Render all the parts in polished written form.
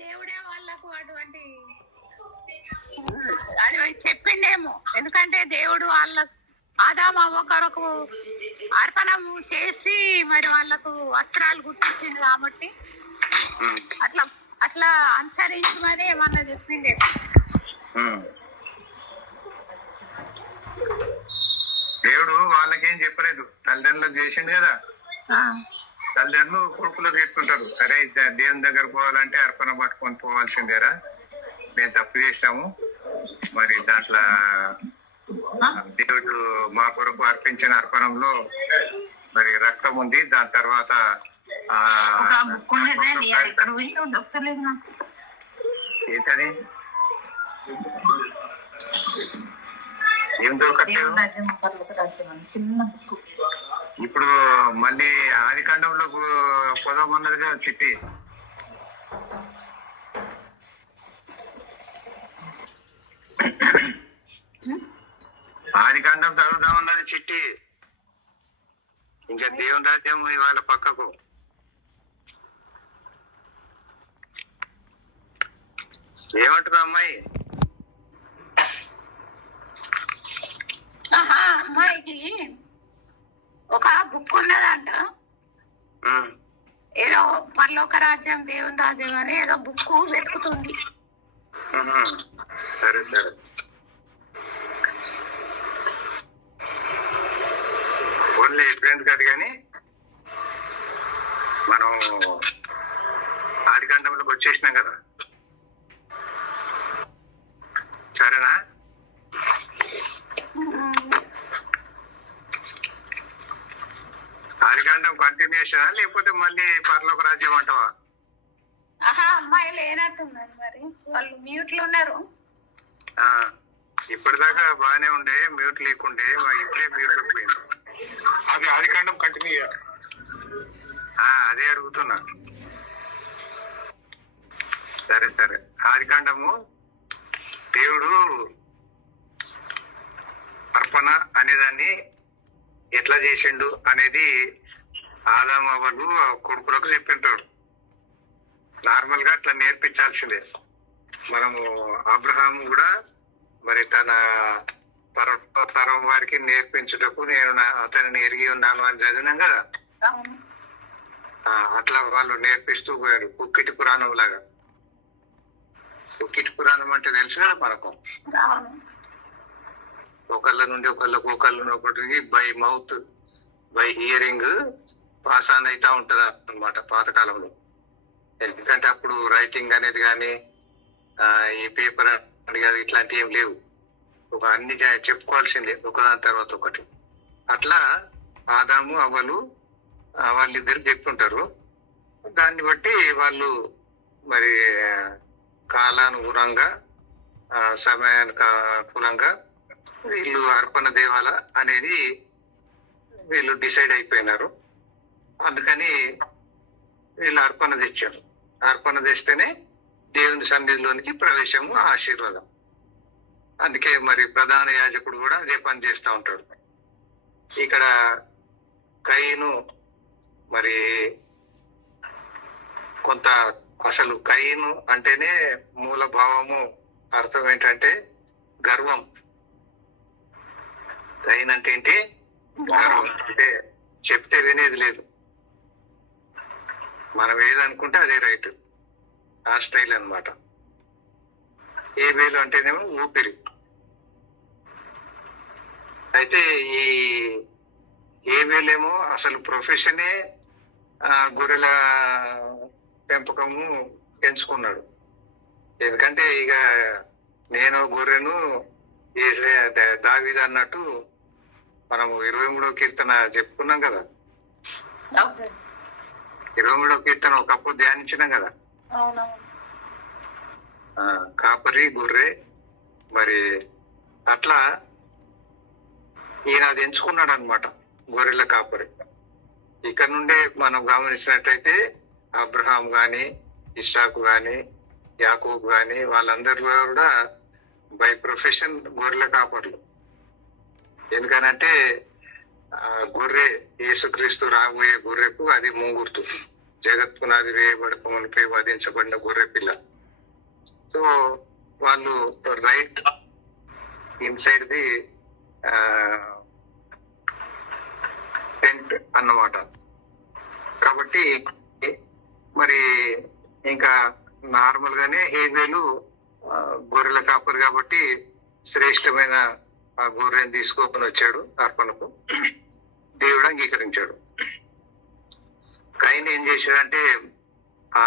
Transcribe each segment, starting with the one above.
దేవుడే వాళ్ళకు అటువంటి అది చెప్పిండేమో. ఎందుకంటే దేవుడు వాళ్ళకు ఆదాము అవ్వ కొరకు అర్పణము చేసి మరి వాళ్ళకు వస్త్రాలు గుర్తించింది కాబట్టి అట్లా అట్లా అనుసరించమని ఏమన్నా చెప్పిండే. దేవుడు వాళ్ళకేం చెప్పలేదు, తల్లిదండ్రులకు చేసిండు కదా. తల్లిదండ్రులు కొడుకులకు చెప్తుంటారు, అరే దేవుని దగ్గర పోవాలంటే అర్పణ పట్టుకొని పోవాల్సిందేరా, మేము తప్పు చేసాము, మరి దాంట్లో దేవుడు మా కొరకు అర్పించిన అర్పణంలో మరి రక్తం ఉంది, దాని తర్వాత ఏంటది ఏం దొరకట్లేదు. ఇప్పుడు మళ్ళీ ఆది కాండంలో పోదామన్నదిగా చిట్టి. ఆది కాండం చదువుదామన్నది చిట్టి. ఇంకా దేవుని రాజ్యం ఇవాళ పక్కకు. ఏమంటారు అమ్మాయి? అమ్మాయికి ఒక బుక్ ఉన్నదంట, ఏదో పరలోక రాజ్యం దేవుని రాజ్యం అని ఏదో బుక్ వెతుకుతుంది. సరే సరే, ఓన్లీ ఫ్రెండ్స్ కాదు కానీ మనం ఆది కాండంలోకి వచ్చేసినాం కదా, సరేనా? ఆదికాండం కంటిన్యూషన్ లేకపోతే మళ్ళీ పరలోక రాజ్యం అంటావా? అమ్మాయి లేనట్టున్నారు, మరి వాళ్ళు మ్యూట్ లో ఉన్నారు. ఇప్పటిదాకా బాగానే ఉండే, మ్యూట్ లేకుండే, ఇప్పుడే మ్యూట్ లో పోయింది. అది ఆదికాండం కంటిన్యూ, అదే అడుగుతున్నా. సరే సరే, ఆదికాండము దేవుడు అర్పణ అనేదాన్ని ఎట్లా చేసిండు అనేది ఆదాము అవ్వలు కొడుకులకు చెప్పింటాడు. నార్మల్ గా అట్లా నేర్పించాల్సిందే. మనము అబ్రహాము కూడా మరి తన తరం వారికి నేర్పించుటకు నేను అతనిని ఎరిగి ఉన్నాను అని చదివినాం కదా. అట్లా వాళ్ళు నేర్పిస్తూ పోయారు, కుక్కిటి పురాణం లాగా. కుక్కిటి పురాణం అంటే తెలుసు కదా మనకు, ఒకళ్ళ నుండి ఒకళ్ళకి by mouth by hearing pass on అవుతా ఉంటది అనమాట పాతకాలంలో. ఎందుకంటే అప్పుడు రైటింగ్ అనేది కానీ ఈ పేపర్ అనేది ఇట్లాంటివి ఏం లేవు, ఒక అన్ని చెప్పుకోవాల్సిందే ఒకదాని తర్వాత ఒకటి. అట్లా ఆదాము అవ్వలు వాళ్ళిద్దరు చెప్తుంటారు. దాన్ని బట్టి వాళ్ళు మరి కాలానుగుణంగా సమయానుకూలంగా వీళ్ళు అర్పణ దేవాల అనేది వీళ్ళు డిసైడ్ అయిపోయినారు. అందుకని వీళ్ళు అర్పణ తెచ్చారు. అర్పణ తెస్తేనే దేవుని సన్నిధిలోనికి ప్రవేశము, ఆశీర్వాదం. అందుకే మరి ప్రధాన యాజకుడు కూడా అదే పని చేస్తూ ఉంటాడు. ఇక్కడ కయీను మరి కొంత అసలు కయీను అంటేనే మూల భావము అర్థం ఏంటంటే గర్వం. కయీన్ అంటే ఏంటి? గర్వం. అంటే చెప్తే వినేది లేదు, మనం ఏదనుకుంటే అదే రైట్, ఆ స్టైల్ అనమాట. ఏబేలు అంటేనేమో ఊపిరి. అయితే ఈ ఏబేలేమో అసలు ప్రొఫెషనే గొర్రెల పెంపకము ఎంచుకున్నాడు. ఎందుకంటే ఇక నేను గొర్రెను దావీదు అన్నట్టు మనము 23వ కీర్తన చెప్పుకున్నాం కదా. 23వ కీర్తన ఒకప్పుడు ధ్యానించినాం కదా. కాపరి గొర్రె. మరి అట్లా ఈయన అది ఎంచుకున్నాడు అనమాట, గొర్రెల కాపరి. ఇక్కడ నుండే మనం గమనించినట్టయితే అబ్రహాం గాని, ఇస్సాకు గాని, యాకోబు గాని వాళ్ళందరూ కూడా బై ప్రొఫెషన్ గొర్రెల కాపర్లు. ఎందుకనంటే గొర్రె యేసుక్రీస్తు రాబోయే గొర్రెకు అది ముంగుర్తు. జగత్ పునాది వేయబడక మునిపై వధించబడిన గొర్రె పిల్ల. సో వాళ్ళు రైట్ ఇన్సైడ్ ది టెంట్ అన్నమాట. కాబట్టి మరి ఇంకా నార్మల్ గానే హేబేలు గొర్రెల కాపరి కాబట్టి శ్రేష్టమైన ఆ గొర్రెని తీసుకొని వచ్చాడు అర్పణకు. దేవుడు అంగీకరించాడు. కయీను ఏం చేశాడంటే ఆ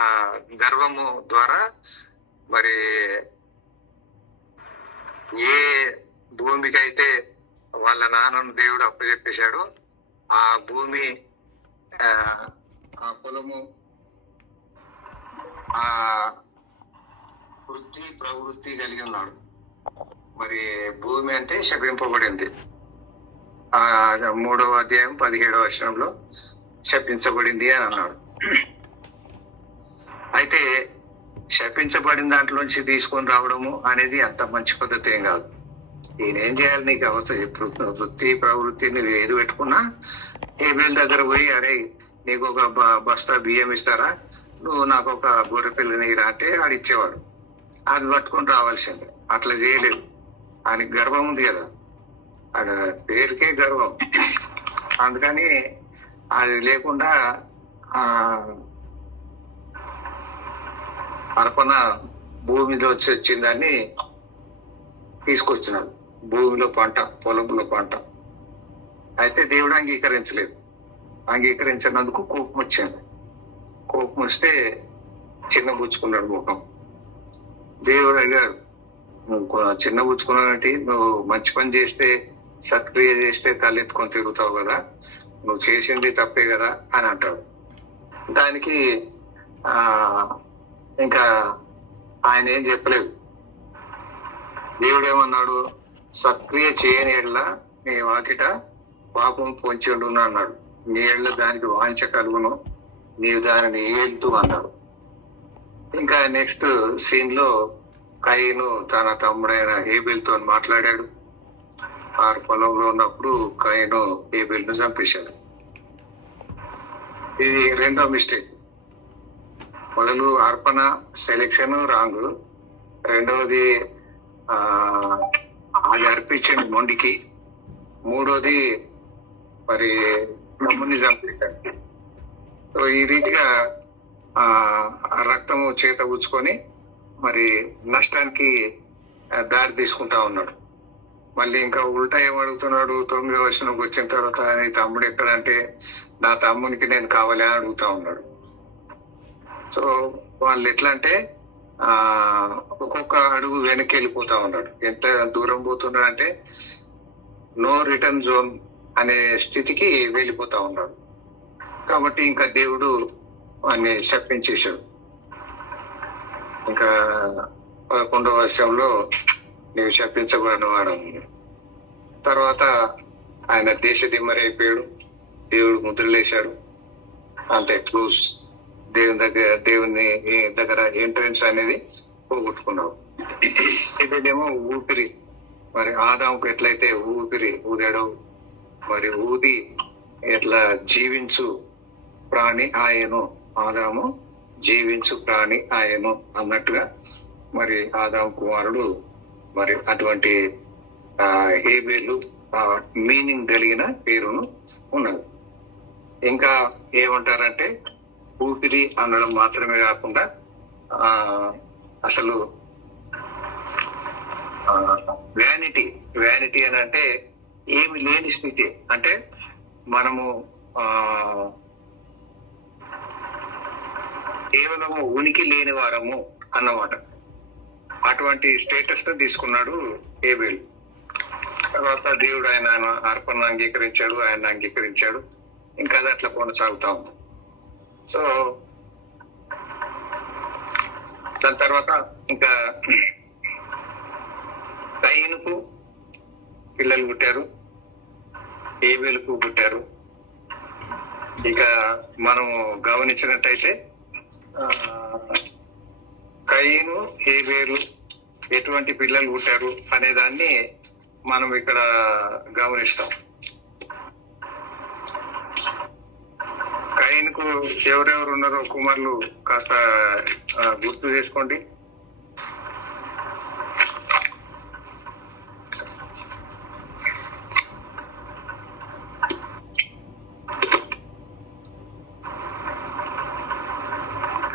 గర్వము ద్వారా మరి ఏ భూమికి అయితే వాళ్ళ నాన్నను దేవుడు అప్పచెప్పేశాడో ఆ భూమి ఆ పొలము ఆ వృత్తి ప్రవృత్తి కలిగి ఉన్నాడు. మరి భూమి అంటే శపింపబడింది. 3వ అధ్యాయం 17వ వచనంలో శపించబడింది అని అన్నాడు. అయితే శపించబడిన దాంట్లోంచి తీసుకొని రావడము అనేది అంత మంచి పద్ధతి ఏం కాదు. నేనేం చేయాలి, నీకు అవసరం వృత్తి ప్రవృత్తి నువ్వు ఏది పెట్టుకున్నా హేబేలు దగ్గర పోయి అరే నీకు ఒక బస్తా బియ్యం ఇస్తారా, నువ్వు నాకు ఒక గొర్రె పిల్లని రా అంటే ఆడిచ్చేవాడు. అది పట్టుకొని రావాల్సిందే. అట్లా చేయలేదు. ఆయనకి గర్వం ఉంది కదా, అది పేరుకే గర్వం. అందుకని అది లేకుండా అర్పణ భూమిలో వచ్చిందని తీసుకొచ్చినాడు. భూమిలో పంట, పొలంలో పంట. అయితే దేవుడు అంగీకరించలేదు. అంగీకరించినందుకు కోపం వచ్చింది. కోపం వస్తే చిన్నబుచ్చుకున్నాడు ముఖం. దేవుడు అడిగాడు, నువ్వు చిన్నబుచ్చుకున్నానంటే నువ్వు మంచి పని చేస్తే సత్క్రియ చేస్తే తలెత్తుకొని తిరుగుతావు కదా, నువ్వు చేసింది తప్పే కదా అని అంటాడు. దానికి ఇంకా ఆయన ఏం చెప్పలేదు. దేవుడు ఏమన్నాడు, సత్క్రియ చేయని ఎడ్ల నీ వాకిట పాపం పొంచుండు అన్నాడు. నీ ఎడ్ల దానికి వాంఛ కలుగును, నీవు దానిని ఏల్తూ అన్నాడు. ఇంకా నెక్స్ట్ సీన్ లో కయీను తన తమ్ముడైన హేబేలుతో మాట్లాడాడు. ఆ పొలంలో ఉన్నప్పుడు కయీను హేబేలును చంపేశాడు. ఇది రెండో మిస్టేక్. మొదలు అర్పణ సెలెక్షన్ రాంగ్, రెండవది అది అర్పించండి మొండికి, మూడోది మరి తమ్ముని చంపేశాడు. సో ఈ రీతిగా రక్తము చేత పుచ్చుకొని మరి నష్టానికి దారి తీసుకుంటా ఉన్నాడు. మళ్ళీ ఇంకా ఉల్టా ఏమడుగుతున్నాడు, 9వ వచనంకి వచ్చిన తర్వాత నీ తమ్ముడు ఎక్కడంటే నా తమ్మునికి నేను కావాలి అని అడుగుతా ఉన్నాడు. సో వాళ్ళు ఎట్లా అంటే ఒక్కొక్క అడుగు వెనక్కి వెళ్ళిపోతా ఉన్నాడు. ఎంత దూరం పోతున్నాడు అంటే నో రిటర్న్ జోన్ అనే స్థితికి వెళ్ళిపోతా ఉన్నాడు. కాబట్టి ఇంకా దేవుడు వాడిని శపించేశాడు. ఇంకా 11వ వర్షంలో నీవు శపించబడిన వాడు. తర్వాత ఆయన దేశ దిమ్మరి అయిపోయాడు. దేవుడు ముద్రలేశాడు. అంతే, క్లోజ్. దేవుని దగ్గర ఎంట్రన్స్ అనేది పోగొట్టుకున్నావు. ఇదేమో ఊపిరి. మరి ఆదాముకు ఎట్లయితే ఊపిరి ఊదాడో, మరి ఊది ఎట్లా జీవించు ప్రాణి ఆయను, ఆదాము జీవించు ప్రాణి ఆయను అన్నట్టుగా మరి ఆదాము కుమారుడు మరి అటువంటి హేబేలు మీనింగ్ కలిగిన పేరును ఉన్నది. ఇంకా ఏమంటారంటే ఊపిరి అనడం మాత్రమే కాకుండా అసలు వ్యానిటీ అని అంటే ఏమి లేని స్థితి. అంటే మనము కేవలము ఉనికి లేని వారము అన్నమాట. అటువంటి స్టేటస్ తో తీసుకున్నాడు హేబేలు. తర్వాత దేవుడు ఆయన అర్పణ అంగీకరించాడు, ఆయన అంగీకరించాడు. ఇంకా అది అట్లా కొనసాగుతా ఉంది. సో దాని తర్వాత ఇంకా కయీనుకు పిల్లలు పుట్టారు, హేబేలుకు పుట్టారు. ఇక మనము గమనించినట్టయితే కయీను హేబేలు ఎటువంటి పిల్లలు పుట్టారు అనే దాన్ని మనం ఇక్కడ గమనిస్తాం. కైన్కు ఎవరెవరు ఉన్నారో కుమారులు కాస్త గుర్తు చేసుకోండి.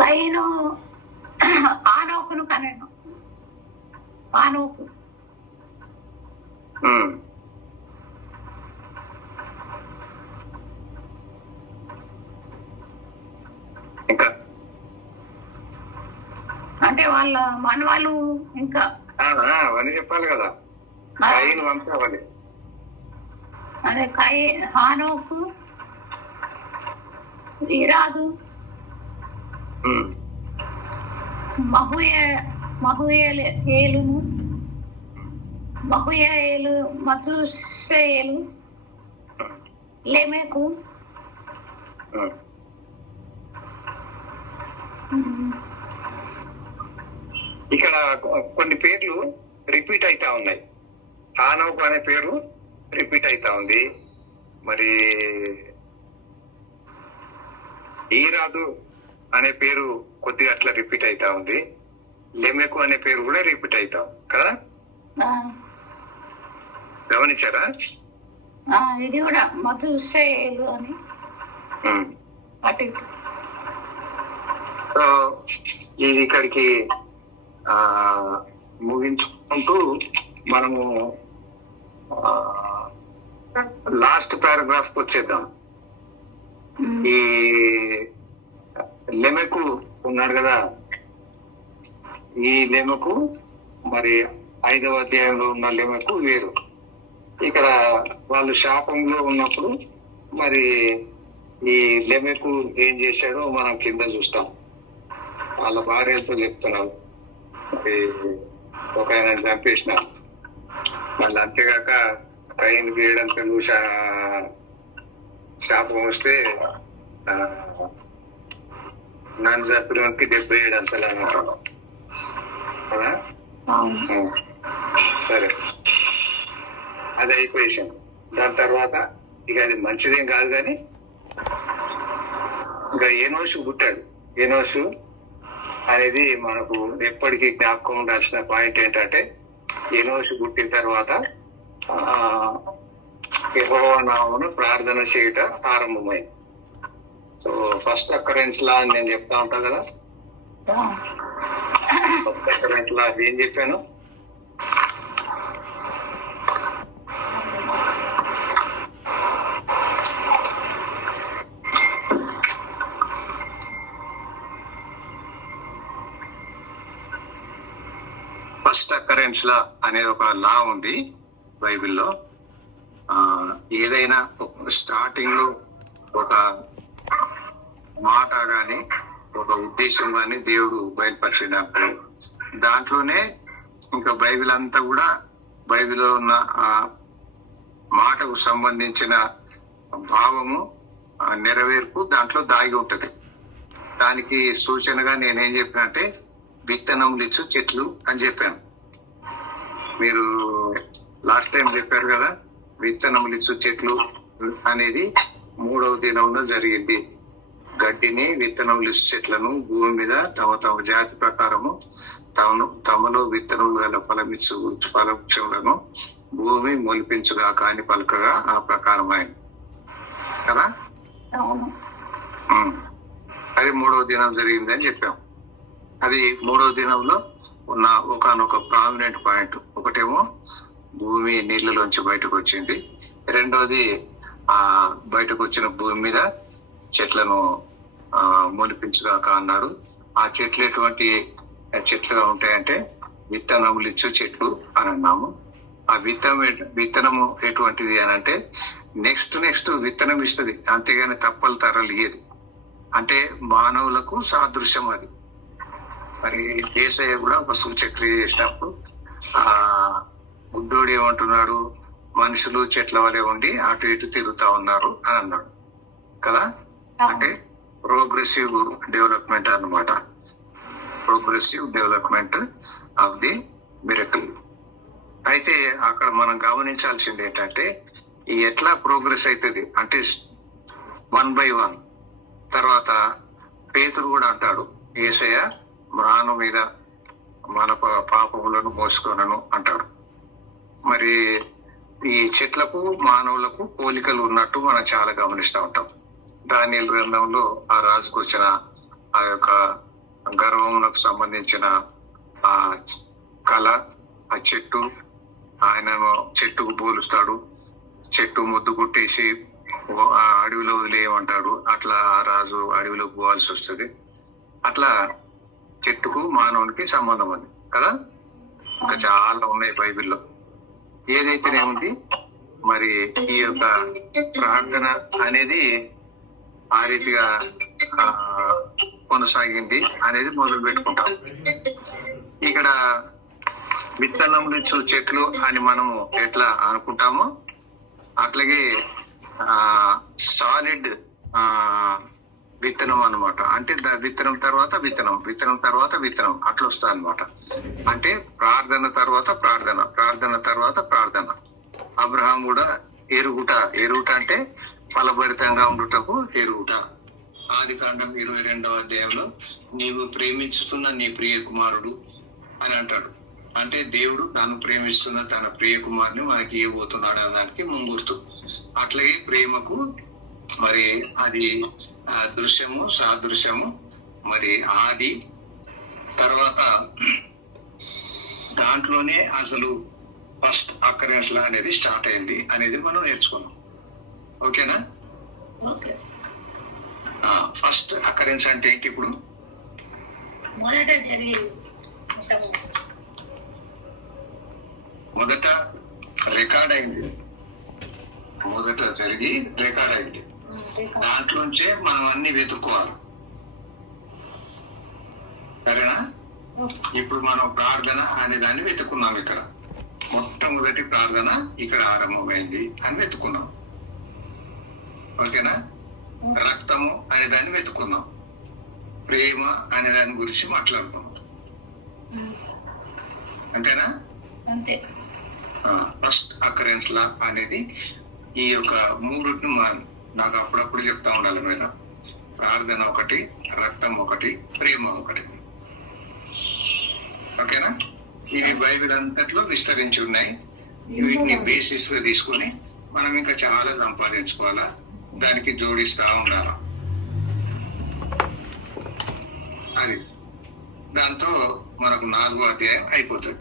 కయ్యను ఆనోకును కనెను. ఆనోకు ఇంకా అంటే వాళ్ళ మనవాళ్ళు ఇంకా అవన్నీ చెప్పాలి కదా. కైన్ వంశావళి అదే హానోకు, ఇరాదు, మహుయేలును, మహుయేలు, మతుషేలు, లెమెకు, ఇక్కడ కొన్ని పేర్లు రిపీట్ అయితా ఉన్నాయి. హానోకు అనే పేరు రిపీట్ అయితా ఉంది. మరి ఈరాదు అనే పేరు కొద్దిగా అట్లా రిపీట్ అయితా ఉంది. లెమెకు అనే పేరు కూడా రిపీట్ అవుతాం కదా, గమనించారా? ఇది కూడా మధుసేలు అని అటు. సో ఇది ఇక్కడికి ముగించుకుంటూ మనము లాస్ట్ పారాగ్రాఫ్ కి వచ్చేద్దాం. ఈ లెమెకు ఉన్నాడు కదా, ఈ లెమెకు మరి 5వ అధ్యాయంలో ఉన్న లెమెకు వేరు. ఇక్కడ వాళ్ళు శాపంలో ఉన్నప్పుడు మరి ఈ లెమెకు ఏం చేశాడో మనం కింద చూస్తాం. వాళ్ళ భార్యలతో చెప్తున్నారు, మరి ఒక ఆయన చంపేసినారు. మళ్ళీ అంతేగాక కైన్ వేయడంతలు శాపం వస్తే నన్ను చంపడానికి 77 అంతలు అంటారు కదా. సరే, అది అయిపోయేసాం. దాని తర్వాత ఇక అది మంచిదేం కాదు, కానీ ఇంకా ఏనోషు పుట్టాడు. ఏనోషు అనేది మనకు ఎప్పటికీ జ్ఞాపకం ఉండాల్సిన పాయింట్ ఏంటంటే, ఏనోషు పుట్టిన తర్వాత యెహోవా నామమున ప్రార్థన చేయట ఆరంభమైంది. సో ఫస్ట్ అకరెన్స్ లా అని నేను చెప్తా ఉంటా కదా. ఫస్ట్ అకరెన్స్ లా ఏం చెప్పాను? ఫస్ట్ అకరెన్స్ లా అనేది ఒక లా ఉంది బైబిల్లో. ఏదైనా స్టార్టింగ్ లో ఒక మాట గాని ఒక ఉద్దేశం గాని దేవుడు బయలుపరిచినప్పుడు దాంట్లోనే ఇంకా బైబిల్ అంతా కూడా బైబిల్లో ఉన్న ఆ మాటకు సంబంధించిన భావము నెరవేర్పు దాంట్లో దాగి ఉంటది. దానికి సూచనగా నేనేం చెప్పినంటే విత్తనములు ఇచ్చు చెట్లు అని చెప్పాను. మీరు లాస్ట్ టైం చెప్పారు కదా, విత్తనములు ఇచ్చు చెట్లు అనేది 3వ దినంలో జరిగింది. గడ్డిని, విత్తనములు ఇచ్చు చెట్లను భూమి మీద తమ తమ జాతి ప్రకారము తమలో విత్తనములు గల ఫలమిచ్చు ఫలవృక్షములను భూమి మొలిపించుగా కాని పలకగా ఆ ప్రకారం అయింది కదా. అది 3వ దినం జరిగిందని చెప్పాం. అది 3వ దినంలో ఉన్న ఒకనొక ప్రామినెంట్ పాయింట్. ఒకటేమో భూమి నీళ్లలోంచి బయటకు వచ్చింది, రెండోది బయటకు వచ్చిన భూమి మీద చెట్లను మొలిపించుగాక అన్నారు. ఆ చెట్లు ఎటువంటి చెట్లుగా ఉంటాయంటే విత్తనములు ఇచ్చు చెట్లు అని అన్నాము. ఆ విత్తనము ఎటువంటిది అని అంటే నెక్స్ట్ విత్తనం ఇస్తుంది, అంతేగాని తప్పలు తరలు ఇయ్యదు. అంటే మానవులకు సాదృశ్యం అది. మరి యేసయ్య కూడా ఒక సూచక్రియ చేసినప్పుడు గుడ్డోడు ఏమంటున్నాడు, మనుషులు చెట్ల వలె ఉండి అటు ఇటు తిరుగుతా ఉన్నారు అని అన్నాడు కదా. అంటే ప్రోగ్రెసివ్ డెవలప్మెంట్ అన్నమాట, progressive development of the miracle. అయితే అక్కడ మనం గమనించాల్సింది ఏంటంటే ఎట్లా ప్రోగ్రెస్ అవుతుంది అంటే 1 by 1 తర్వాత పేతురు కూడా అంటాడు, యేసయ్య మ్రాను మీద మన పాపములను మోసుకొనను అంటాడు. మరి ఈ చెట్లకు మానవులకు పోలికలు ఉన్నట్టు మనం చాలా గమనిస్తూ ఉంటాం. దానియేలు గ్రంథంలో ఆ రాజుకు వచ్చిన ఆ యొక్క గర్వమునకు సంబంధించిన ఆ కళ, ఆ చెట్టు, ఆయనను చెట్టుకు పోలుస్తాడు. చెట్టు ముద్దు కొట్టేసి ఆ అడవిలో వదిలేయమంటాడు. అట్లా ఆ రాజు అడవిలో పోవాల్సి వస్తుంది. అట్లా చెట్టుకు మానవునికి సంబంధం ఉంది కదా. ఇంకా చాలా ఉన్నాయి బైబిల్లో. ఏదైతేనేముంది మరి ఈ యొక్క ప్రార్థన అనేది ఆ రీతిగా కొనసాగింది అనేది మొదలు పెట్టుకుంటాం. ఇక్కడ విత్తనం నుంచి చెట్లు అని మనము ఎట్లా అనుకుంటామో అట్లాగే సాలిడ్ విత్తనం అన్నమాట. అంటే విత్తనం తర్వాత విత్తనం, విత్తనం తర్వాత విత్తనం అట్లా వస్తుంది అనమాట. అంటే ప్రార్థన తర్వాత ప్రార్థన, ప్రార్థన తర్వాత ప్రార్థన. అబ్రహాం కూడా ఎరుగుట, ఎరుగుట అంటే ఫలభరితంగా ఉండుటకు ఎరుగుట. ఆదికాండం 22వ అధ్యాయంలో నీవు ప్రేమించుతున్న నీ ప్రియ కుమారుడు అని అంటాడు. అంటే దేవుడు తాను ప్రేమిస్తున్న తన ప్రియ కుమారుని మనకి ఇవ్వబోతున్నాడు అనడానికి ముంగుర్తు. అట్లాగే ప్రేమకు మరి అది దృశ్యము, సాదృశ్యము, మరి ఆది, తర్వాత దాంట్లోనే అసలు ఫస్ట్ అక్కరెన్స్ లా అనేది స్టార్ట్ అయింది అనేది మనం నేర్చుకున్నాం. ఓకేనా? ఫస్ట్ అక్కరెన్స్ అంటే ఏంటి? ఇప్పుడు మొదట రికార్డ్ అయింది, మొదట జరిగి రికార్డ్ అయింది. దాంట్లోంచే మనం అన్ని వెతుక్కోవాలి. సరేనా? ఇప్పుడు మనం ప్రార్థన అనే దాన్ని వెతుక్కున్నాం. ఇక్కడ మొట్టమొదటి ప్రార్థన ఇక్కడ ఆరంభమైంది అని వెతుక్కున్నాం. ఓకేనా? రక్తము అనే దాన్ని వెతుక్కున్నాం. ప్రేమ అనే దాని గురించి మాట్లాడుకున్నాం. అంతేనా? అంతే. ఫస్ట్ అకరెన్స్ లా అనేది ఈ యొక్క మూడుని నాకు అప్పుడప్పుడు చెప్తా ఉండాలి మీరు. ప్రార్థన ఒకటి, రక్తం ఒకటి, ప్రేమ ఒకటి. ఓకేనా? ఇవి బైబిల్ అంతట్లో విస్తరించి ఉన్నాయి. వీటిని బేసిస్ గా తీసుకొని మనం ఇంకా చాలా సంపాదించుకోవాలా, దానికి జోడిస్తా ఉండాలా. అది దాంతో మనకు 4వ అధ్యాయం అయిపోతుంది.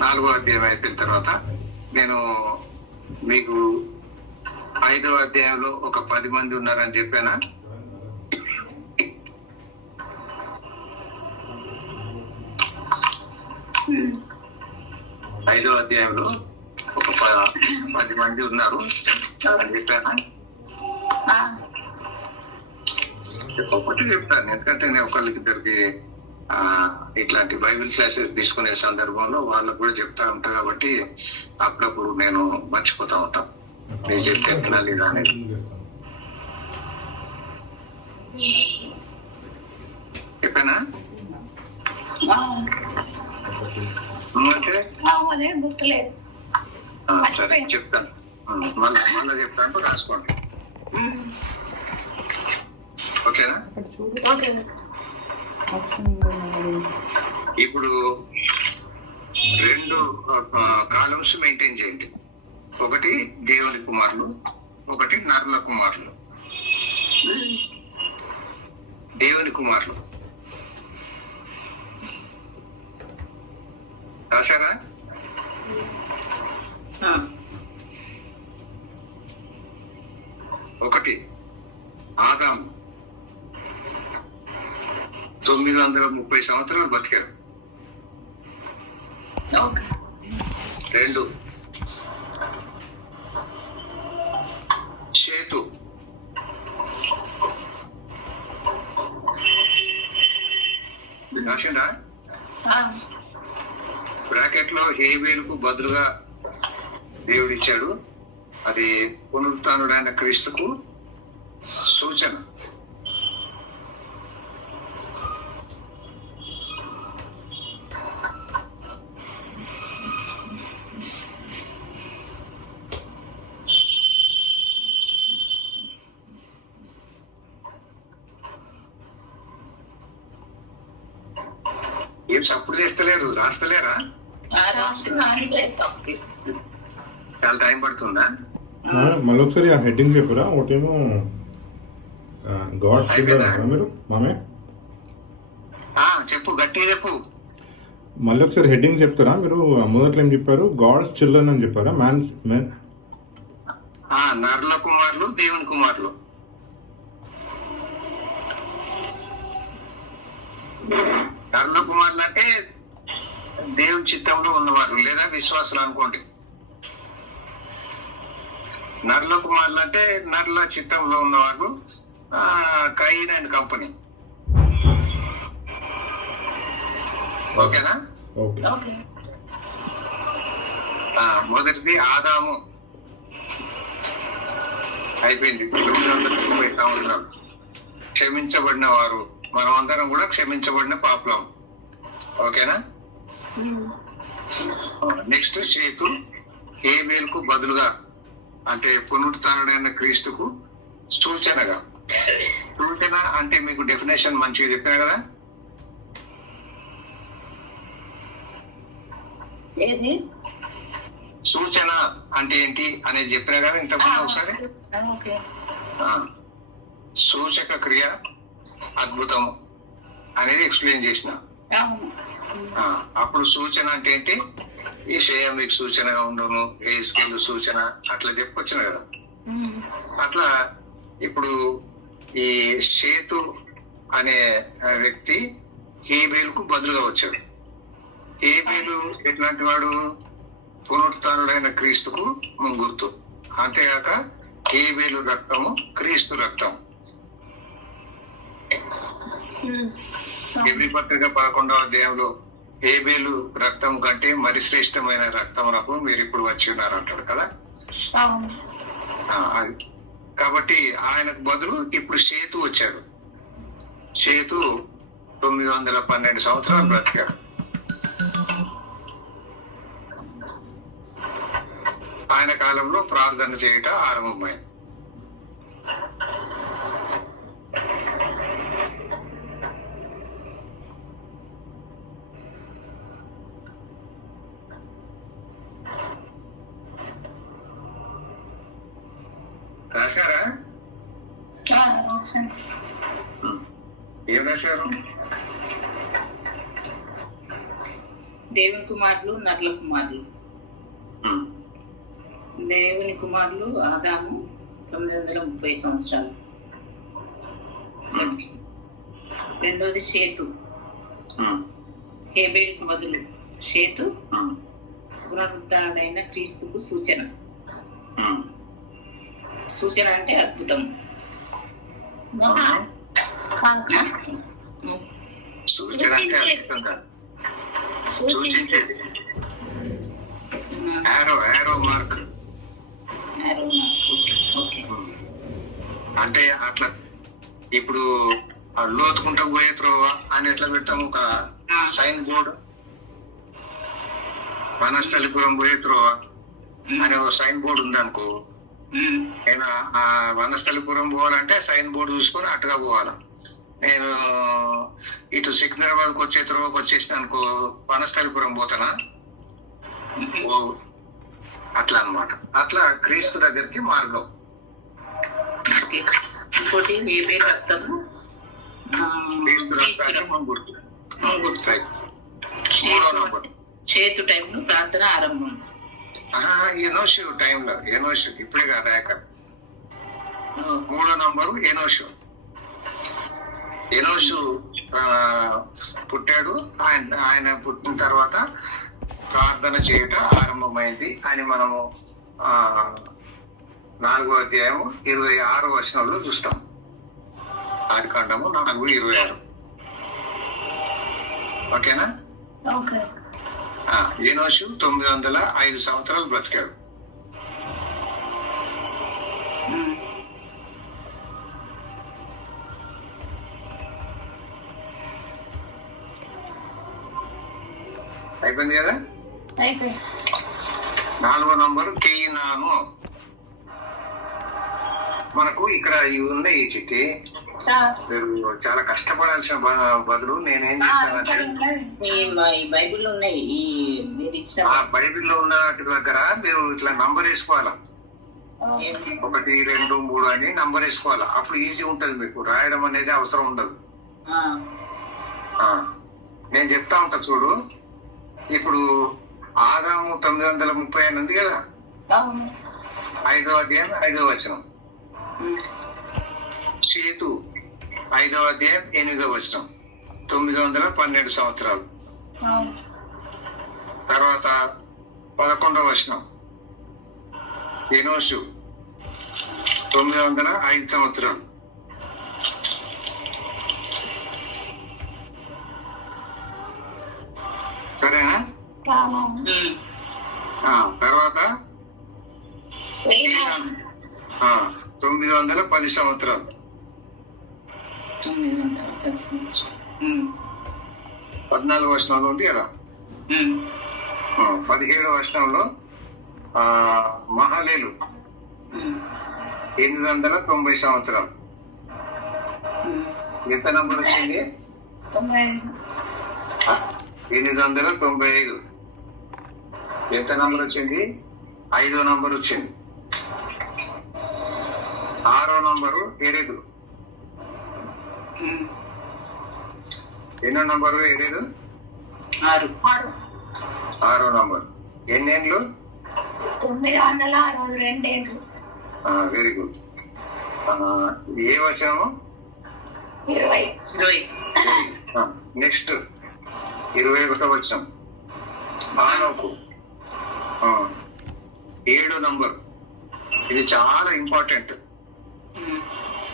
4వ అధ్యాయం అయిపోయిన తర్వాత నేను మీకు 5వ అధ్యాయంలో ఒక 10 మంది ఉన్నారని చెప్పానా? 5వ అధ్యాయంలో ఒక 10 మంది ఉన్నారు అని చెప్పానా? ఒకటి చెప్తాను, ఎందుకంటే నేను ఒకళ్ళకిద్దరికి ఇట్లాంటి బైబిల్ క్లాసెస్ తీసుకునే సందర్భంలో వాళ్ళకు కూడా చెప్తా ఉంటా కాబట్టి అప్పుడప్పుడు నేను మర్చిపోతా ఉంటాను. నేను చెప్తే వినాలి అనేది. చెప్పానా? సరే చెప్తాను, మళ్ళా చెప్తాను, రాసుకోండి. ఓకేనా? ఇప్పుడు 2 కాలమ్స్ మెయింటైన్ చేయండి. ఒకటి దేవుని కుమారులు, ఒకటి నరుల కుమారులు. దేవుని కుమారులు రాశారా? ఒకటి ఆదాము 930 సంవత్సరాలు బతికారు. 2 సేతు. రాసిందా? బ్రాకెట్ లో హేబేలుకు బదులుగా దేవుడిచ్చాడు. అది పునరుత్థానుడైన క్రీస్తుకు సూచన. ఏం సప్పుడు చేస్తలేరు, రాస్తలేరా? చాలా టైం పడుతుందా? మళ్ళీ ఒకసారి ఆ హెడ్డింగ్ చెప్పరా? ఒకటేమో గాడ్ చిల్డ్రన్ మీరు మామే, చెప్పు, గట్టిగా చెప్పు. మళ్ళీ ఒకసారి హెడ్డింగ్ చెప్తారా మీరు? మొదట్లో ఏం చెప్పారు? గాడ్స్ చిల్డ్రన్ అని చెప్పారా? నరుల కుమారులు, దేవుని కుమారులు. నరుల కుమారులు అంటే దేవుని చిత్తంలో ఉన్నవారు లేదా విశ్వాసులు అనుకోండి. నరుల కుమారులు అంటే నరుల చిత్తంలో ఉన్నవారు, కైన్ అండ్ కంపెనీ. ఓకేనా? ఓకే. మొదటిది ఆదాము అయిపోయింది. క్షమించబడిన వారు మనమందరం కూడా క్షమించబడిన పాపలం. ఓకేనా? నెక్స్ట్ చేతు హేబేలుకు బదులుగా అంటే పునరుత్థానుడైన క్రీస్తుకు సూచనగా. సూచన అంటే మీకు డెఫినేషన్ మంచిగా చెప్పినా కదా. ఏది సూచన అంటే ఏంటి అనేది చెప్పినా కదా ఇంతకుముందు ఒకసారి. సూచక క్రియ, అద్భుతం అనేది ఎక్స్ప్లెయిన్ చేసిన. అప్పుడు సూచన అంటే ఏంటి? ఈ షేయం మీకు సూచనగా ఉండును, ఏ స్కేల్ సూచన, అట్లా చెప్పొచ్చిన కదా. అట్లా ఇప్పుడు ఈ సేతు అనే వ్యక్తి హేబేలుకు బదులుగా వచ్చాడు. హేబేలు ఎట్లాంటి వాడు? పునరుత్థానుడైన క్రీస్తుకు గుర్తు. అంతేగాక హేబేలు రక్తము క్రీస్తు రక్తం. హెబ్రీ పత్రిక 11వ అధ్యాయంలో హేబేలు రక్తం కంటే మరి శ్రేష్టమైన రక్తమునకు మీరు ఇప్పుడు వచ్చి ఉన్నారు అంటాడు కదా. కాబట్టి ఆయనకు బదులు ఇప్పుడు సేతు వచ్చాడు. సేతు 912 సంవత్సరాలు బ్రతికాడు. ఆయన కాలంలో ప్రార్థన చేయట ఆరంభమైంది. రాశారా? ఏం రాశారు? దేవుని కుమారులు, నరుల కుమారులు. దేవుని కుమారులు ఆదాము 930 సంవత్సరాలు. రెండోది సేతు, హేబేలుకు బదులు సేతు పునరుత్థానుడైన క్రీస్తుకు సూచన. సూచన అంటే అద్భుతం. సూచన అంటే అద్భుతం కాదు, సూచించేది. యారో మార్క్ అంటే అట్లా. ఇప్పుడు లోతుకుంటా పోయే త్రోవ అని ఎట్లా పెట్టాము? ఒక సైన్ బోర్డు. వనస్థలిపురం పోయే త్రోవ అనే ఒక సైన్ బోర్డు ఉంది అనుకో. నేను ఆ వనస్థలిపురం పోవాలంటే సైన్ బోర్డు చూసుకొని అటుగా పోవాలా. నేను ఇటు సికింద్రాబాద్కి వచ్చే త్రోవకి వచ్చేసిన అనుకో, వనస్థలిపురం పోతానా? అట్లా అన్నమాట. అట్లా క్రీస్తు దగ్గరికి మార్గం. ఇంకోటి హేబేలు రక్తము చేతు టైంలో ప్రార్థన ఆరంభం. ఎనోషు టైంలో, ఎనోషు ఇప్పుడే కాదు, 3వ నంబరు ఎనోషు. ఎనోషు పుట్టాడు. ఆయన పుట్టిన తర్వాత ప్రార్థన చేయట ఆరంభమైంది అని మనము 4వ అధ్యాయం 26వ వచనంలో చూస్తాం. ఆదికాండము 4:26. ఓకేనా? ఎనోషు 905 సంవత్సరాలు బ్రతికాడు. అయిపోయింది కదా. 4వ నంబరు కేయినాను. మనకు ఇక్కడ ఇవి ఉన్నాయి. ఈ చిట్టి మీరు చాలా కష్టపడాల్సిన బదులు నేనేం చేస్తానంటే ఈ బైబిల్ ఉన్నాయి ఈ మీరు ఇచ్చిన ఆ బైబిల్లో ఉన్న వాటి దగ్గర మీరు ఇట్లా నంబర్ వేసుకోవాలా, 1 2 3 అని నంబర్ వేసుకోవాలా. అప్పుడు ఈజీ ఉంటది, మీకు రాయడం అనేది అవసరం ఉండదు. నేను చెప్తా ఉంటా చూడు. ఇప్పుడు ఆదాము 930 అని ఉంది కదా, 5వ అధ్యాయం 5వ వచనం. సేతు 5వ అధ్యాయం 8వ వచనం, 912 సంవత్సరాలు. తర్వాత 11వ వచనం ఎనోషు 905 సంవత్సరాలు. సరేనా? తర్వాత 910 సంవత్సరాలు. 14వ వచనంలో ఉంది కదా. 17వ వచనంలో మహాలేలు 890 సంవత్సరాలు. ఎంత నంబర్ వచ్చింది? 895. ఎంత నంబర్ వచ్చింది? 5వ నంబర్ వచ్చింది. 6వ నంబరు ఎరేదు. ఎన్నో నంబరు ఎరేదు? 6వ నంబర్. ఎన్నేళ్ళు? 962 వెరీ గుడ్. ఏ వచనము? 20. నెక్స్ట్ 21వ వచనం. ఆనోకు 7వ నంబర్. ఇది చాలా ఇంపార్టెంట్.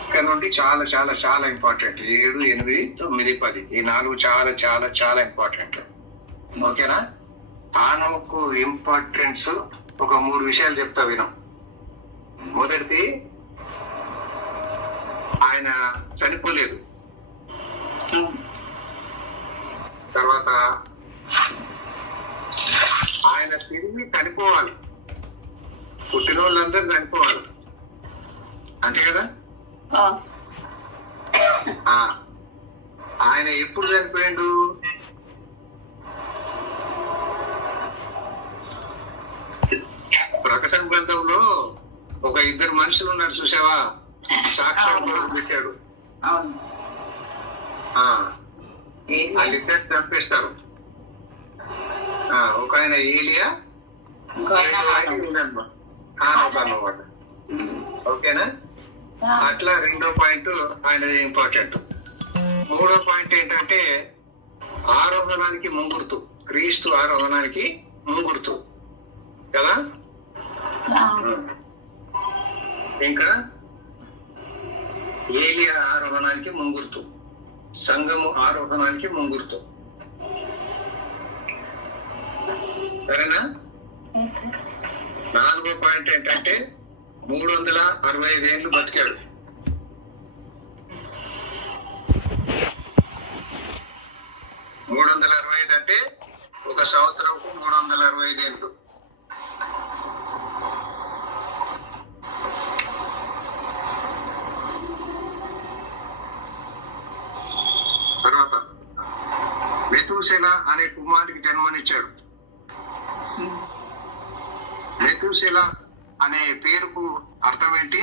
ఇక్కడ నుండి చాలా చాలా చాలా ఇంపార్టెంట్. 7, 8, 9, 10 ఈ 4 చాలా చాలా చాలా ఇంపార్టెంట్. ఓకేనా? ఆనోకు ఇంపార్టెన్స్ ఒక 3 విషయాలు చెప్తా వినం. మొదటిది, ఆయన చనిపోలేదు. తర్వాత ఆయన తిరిగి చనిపోవాలి. పుట్టిన వాళ్ళందరూ చనిపోవాలి, అంతే కదా? ఆయన ఎప్పుడు చనిపోయాడు? ప్రకటన గ్రంథంలో ఒక 2 మనుషులు ఉన్నారు చూసావా, సాక్ష్యం కొరకు పెట్టాడు. వాళ్ళిద్దరు చంపేస్తారు. ఒక ఆయన ఏలియా, అన్నమాట. ఓకేనా? అట్లా 2వ పాయింట్ ఆయనది ఇంపార్టెంట్. 3వ పాయింట్ ఏంటంటే ఆరోహణానికి ముంగుర్తు. క్రీస్తు ఆరోహణానికి ముంగుర్తు కదా. ఇంకా ఏలియా ఆరోహణానికి ముంగుర్తు, సంఘము ఆరోహణానికి ముంగుర్తు. సరేనా? 4వ పాయింట్ ఏంటంటే 365 ఏళ్ళు బతికాడు. అంటే 1 సంవత్సరంకు 365 ఏళ్ళు. తర్వాత మెతూసెల అనే కుమారుడికి జన్మనిచ్చాడు. మెతూసెల అనే పేరుకు అర్థం ఏంటి?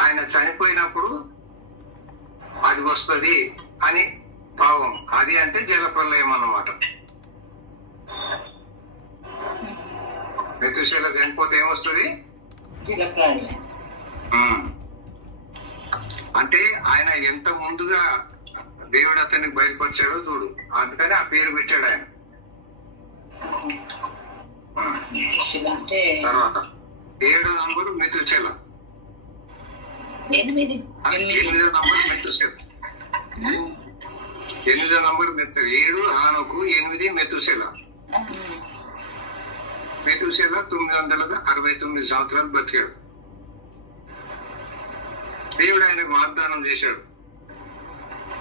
ఆయన చనిపోయినప్పుడు అది వస్తుంది అని భావం. అది అంటే జలప్రలయం అన్నమాట. మెతూసెల చనిపోతే ఏమొస్తుంది? అంటే ఆయన ఎంత ముందుగా దేవుడు అతనికి బయలుపరిచాడో చూడు, అందుకని ఆ పేరు పెట్టాడు ఆయన. తర్వాత 7వ నంబరు మెతూసెల. 8వ నంబరు మెతూసెల. 8వ నంబరు 7 హానోకు, 8 మెతూసెల. మెతూసెల 969 సంవత్సరాలు బతికాడు. దేవుడు ఆయనకు వాగ్దానం చేశాడు,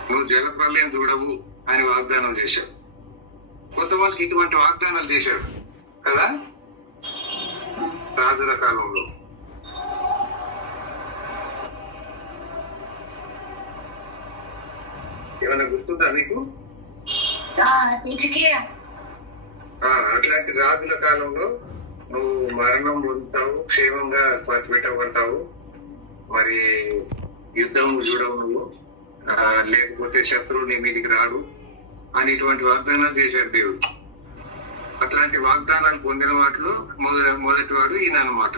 నువ్వు జలప్రలయం చూడవు అని వాగ్దానం చేశాడు. కొంతమందికి ఇటువంటి వాగ్దానాలు చేశాడు కదా. రాజుల కాలంలో. ఏమైనా గుర్తుందా మీకు? అట్లాంటి రాజుల కాలంలో నువ్వు మరణం పొందుతావు, క్షేమంగా పెట్టబడతావు, మరి యుద్ధం చూడవు నువ్వు, లేకపోతే శత్రువు నీ మీదికి రాడు అనేటువంటి వాగ్దానాలు చేశాడు దేవుడు. అట్లాంటి వాగ్దానాలు పొందిన వాటిలో మొదటి వాడు ఈయన అన్నమాట.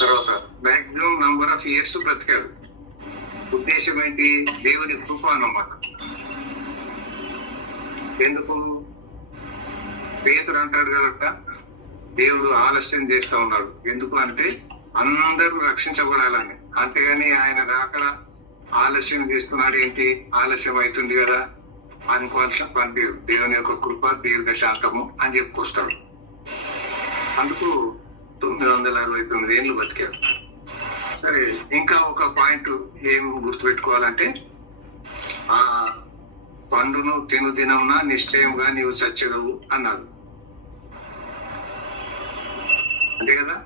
తర్వాత మాక్సిమం నంబర్ ఆఫ్ ఇయర్స్ బ్రతికాడు. ఉద్దేశం ఏంటి? దేవుని కృప అన్నమాట. ఎందుకు? పేతురు అంటాడు కదా, దేవుడు ఆలస్యం చేస్తా ఉన్నాడు. ఎందుకు అంటే అందరూ రక్షించబడాలని. అంతేగాని ఆయన రాకడా ఆలస్యం చేస్తున్నాడు ఏంటి, ఆలస్యం అవుతుంది కదా అనుకోవాల్సిన పని లేదు. దేవుని యొక్క కృప, దీర్ఘ శాంతము అని చెప్పుకొస్తాడు. అందుకు 969 ఏళ్ళు బతికాడు. సరే, ఇంకా ఒక పాయింట్ ఏం గుర్తుపెట్టుకోవాలంటే, ఆ పండును తిను దినమున నిశ్చయంగా నీవు చచ్చెదవు అన్నాడు. అంతే కదా?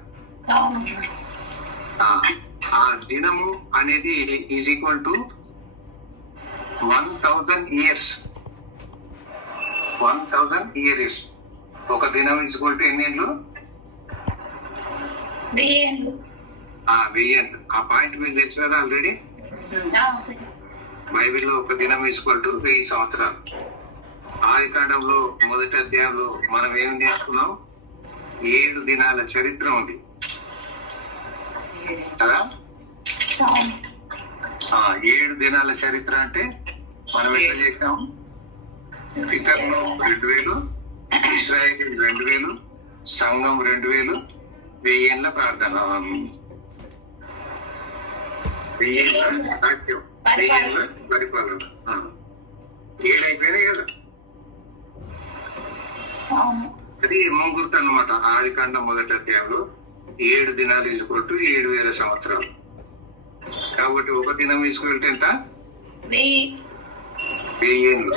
ఆ దినము అనేది is equal to 1000 years. 1000 years. ఒక దినం ఈక్వల్ టు ఎన్ని ఏళ్ళు? 1000. 1000. ఆ పాయింట్ మీకు తెలుసు కదా ఆల్రెడీ. బైబిల్లో ఒక దినం ఈక్వల్ టు 1000 సంవత్సరాలు. ఆదికాండంలో మొదటి అధ్యాయంలో మనం ఏం నేర్చుకున్నాం? 7 దినాల చరిత్ర ఉంది కదా. 7 దినాల చరిత్ర అంటే మనం ఎట్లా చేసాం? పితరులు 2000, ఇశ్రాయేలు 2000, సంఘం 2000, 1000 ఏళ్ల ప్రార్థన, 1000 ఏళ్ల సాక్ష్యం, 1000 ఏళ్ల పరిపాలన. 7 అయిపోయినాయి కదా. అది ముంగుర్తు అన్నమాట. ఆదికాండం మొదటి అధ్యాయంలో 7 దినాలు ఈసుకొట్టు 7000 సంవత్సరాలు. కాబట్టి ఒక దినం ఈసుకెళ్తే ఎంత? 1000 ఏళ్ళు.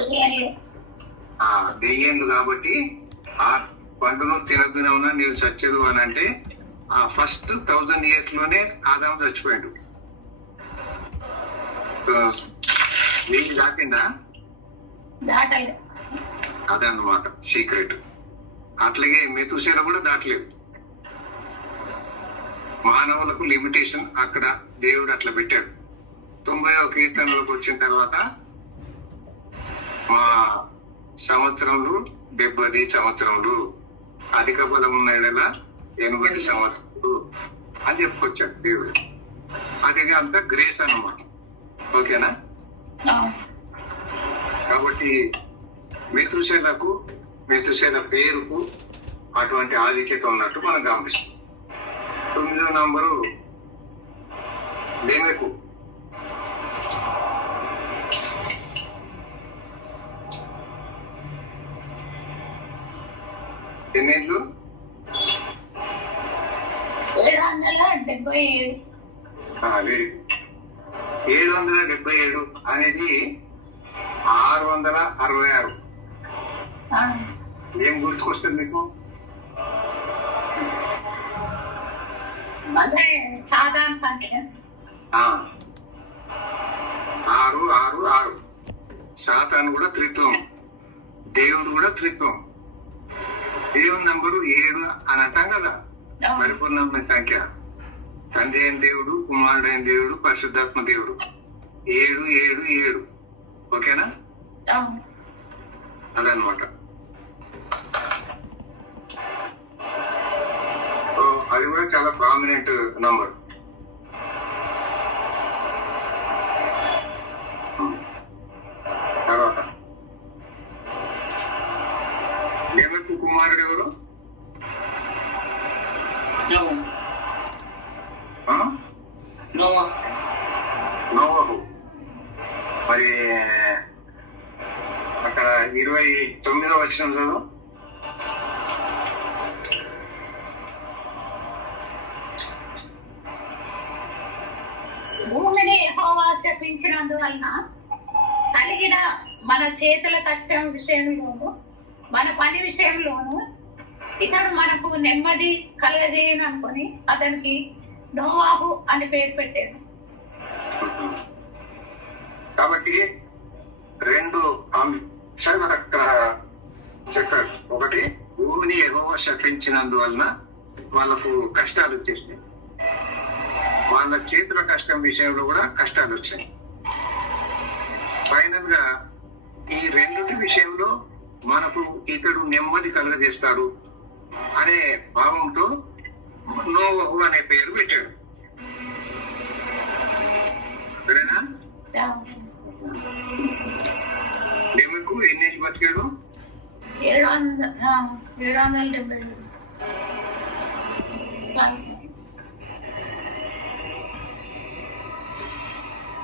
1000 ఏళ్ళు. కాబట్టి ఆ పండును తినగునవునా నీవు చచ్చేదు అని అంటే ఆ ఫస్ట్ 1000 years లోనే ఆదాము చచ్చిపోయాడు. నీకు దాటిందా? అదన్నమాట సీక్రెట్. అట్లాగే మెతుసేల కూడా దాటలేదు. మానవులకు లిమిటేషన్ అక్కడ దేవుడు అట్లా పెట్టాడు. 90వ కీర్తనలోకి వచ్చిన తర్వాత మా సంవత్సరంలో 70 సంవత్సరములు, అధిక బలం ఉన్న 80 సంవత్సరాలు అని చెప్పుకొచ్చాడు దేవుడు. అది అంతా గ్రేస్ అన్నమాట. ఓకేనా? కాబట్టి మెతుసేల పేరుకు అటువంటి ఆధిక్యత ఉన్నట్టు మనం గమనిస్తాం. 9వ నంబరు లెమెకు. ఎన్నేళ్ళు? 777. 777 అనేది 666. ఏం గుర్తుకొస్తుంది మీకు? సాధారణ సంఖ్య. 666. సాతాను కూడా త్రిత్వం, దేవుడు కూడా త్రిత్వం. దేవుని నంబరు 7 అని అంటాం కదా. పరిపూర్ణమైన సంఖ్య. తండ్రి అయిన దేవుడు, కుమారుడైన దేవుడు, పరిశుద్ధాత్మ దేవుడు. 7 7 7. ఓకేనా? అదనమాట. అది కూడా చాలా ప్రామినెంట్ నంబర్. తర్వాత లెమెకు కుమారుడు ఎవరు? నోవహు. మరి అక్కడ 29వ వచనం చదువు. భూమిని యెహోవా శపించినందువలన కలిగిన మన చేతుల కష్టం విషయంలోను మన పని విషయంలోను ఇతడు మనకు నెమ్మది కలగజేయను అనుకొని అతనికి నోవాహు అని పేరు పెట్టాడు. కాబట్టి రెండు అంశాలు అక్కడ చెప్పారు. ఒకటి, భూమిని యెహోవా శపించినందువలన వాళ్ళకు కష్టాలు వచ్చేసినాయి, వాళ్ళ చేతుల కష్టం విషయంలో కూడా కష్టాలు వచ్చాయి. ఫైనల్ గా ఈ రెండుటి విషయంలో మనకు ఇతడు నెమ్మది కలుగజేస్తాడు అనే భావంతో నోవహు అనే పేరు పెట్టాడు. సరేనా? నెమ్మకు ఎన్నేసి బతికాడు? 770.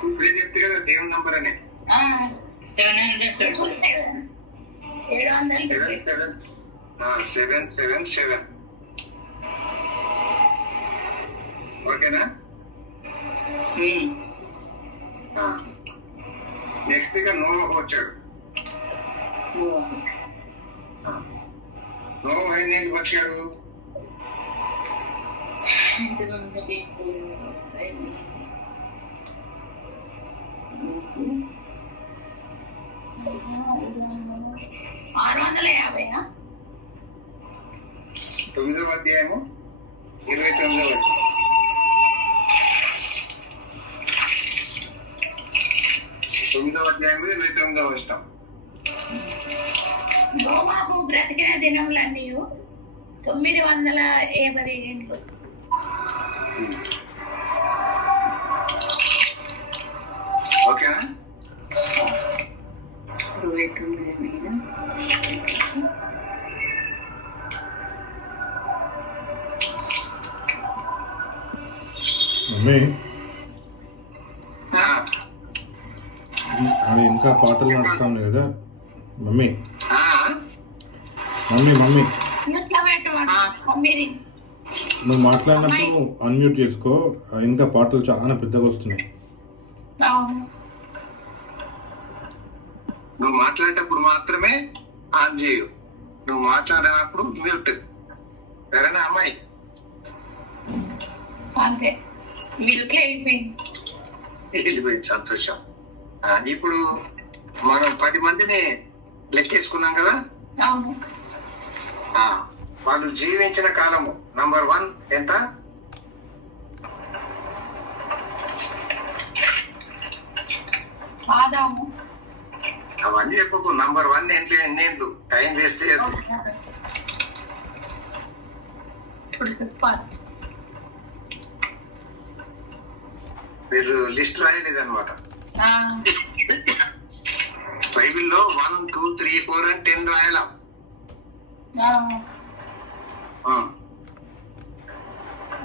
ఇప్పుడే చెప్తే కదా దేవుని నంబర్ అనే 777. ఓకేనా? నెక్స్ట్ ఇక నోవహు వచ్చాడు. నోవహు ఎన్నేళ్ళు వచ్చాడు? 650. 9వ అధ్యాయము 29వ వచనం. 9వ అధ్యాయము 29వ వచనం. నోవాహు బ్రతికిన దినములన్నీ 950 ఏండ్లు. ఓకేనా? 29 మీద మమ్మీ ఆ, అది ఇంకా పాటలు నడుస్తా ఉన్నాయి కదా మమ్మీ. ఆ, మమ్మీ మమ్మీ ఇట్లా పెట్టమను. 9. నువ్వు మాట్లాడినప్పుడు అన్మ్యూట్ చేసుకో, ఇంకా పాటలు చాలా పెద్దగా వస్తున్నాయి. అవును. నువ్వు మాట్లాడేటప్పుడు మాత్రమే ఆన్ చేయు, నువ్వు మాట్లాడినప్పుడు మ్యూట్. సరేనా అమ్మాయి? అంతే. మిల్క్ అయిపోయింది. వెళ్ళిపోయింది. సంతోషం. ఇప్పుడు మనం 10 మందిని లెక్కేసుకున్నాం కదా. అవును. వాళ్ళు జీవించిన కాలము నంబర్ 1 ఎంత? ఆదాము. అవన్నీ చెప్పకు. నంబర్ 1 ఎన్నేళ్ళు? టైం వేస్ట్ చేయదు. ఇప్పుడు చెప్పాలి. మీరు లిస్ట్ రాయలేదు అనమాట. బైబిల్లో 1, 2, 3, 4 అని 10 రాయాల.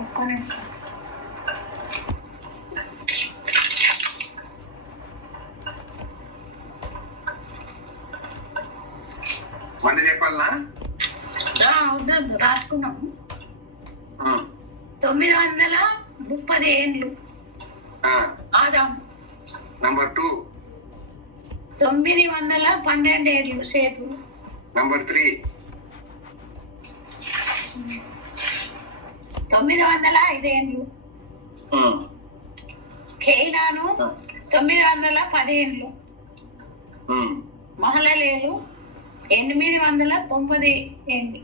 ఒక్క నిమిషం. మళ్ళీ చెప్పాలనా? వద్దు, రాసుకున్నాము. 930 ఏండ్లు ఆదాము. నంబర్ 2 912 ఏళ్ళు సేతు. నంబర్ 3 905 ఏండ్లు కేనాను. 910 ఏండ్లు మహలలేలు. 895 ఏండ్లు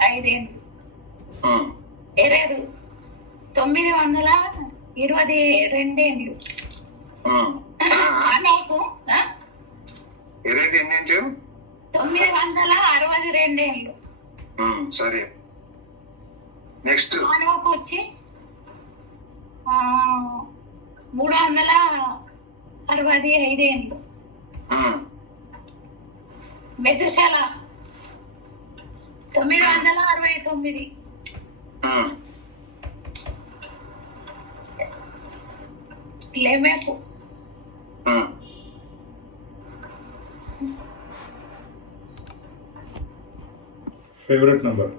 ఎరేదు. 922 ఏండ్లు నాకు. 962 ఏండ్లు. సరే. నెక్స్ట్ మానవకు వచ్చి 365 ఏండ్లు. మెతుశల 969. లెమెకు ఫేవరెట్ నంబర్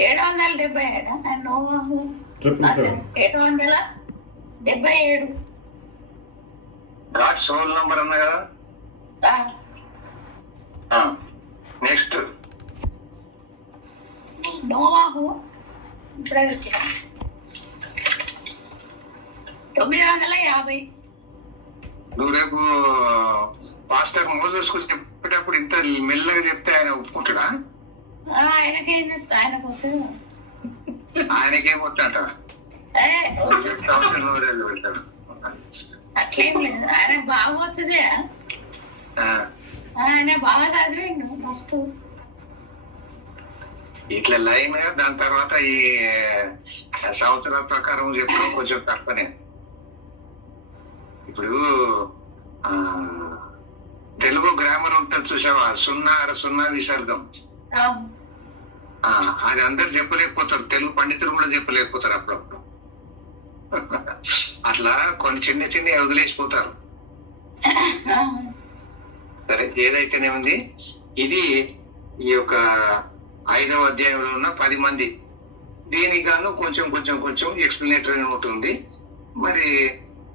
777. నోవాహు 777. గాడ్ సోల్ నంబర్ అన్నా కదా. నెక్స్ట్ నోవాహు ఇప్పుడే వచ్చిన 950. నువ్వు రేపు పాస్టర్ మోజెస్ గురించి చెప్పేటప్పుడు ఇంత మెల్లగా చెప్తే ఆయన ఒప్పుకుంటాడా? ఆయనకేం చెప్తా, ఆయనకు వస్తుంది. ఆయనకేం వద్దంటారా? పెడతాడు. అట్లేం లేదు, ఆయనకు బాగా వచ్చేదే. ఆయన బాగా చదివిండు మస్తు. ఇట్లా లైన్ గా దాని తర్వాత ఈ సంవత్సరాల ప్రకారం చెప్పడం కొంచెం తక్కువనే. ఇప్పుడు తెలుగు గ్రామర్ ఉంటుంది చూసావా, 0 విసర్గం. అది అందరు చెప్పలేకపోతారు, తెలుగు పండితులు కూడా చెప్పలేకపోతారు అప్పుడప్పుడు. అట్లా కొన్ని చిన్న చిన్న వదిలేసిపోతారు. సరే, ఏదైతేనే ఉంది, ఇది ఈ యొక్క 5వ అధ్యాయంలో ఉన్న 10 మంది. దీనికి గాను కొంచెం కొంచెం కొంచెం ఎక్స్ప్లెనేటరీ ఉంటుంది. మరి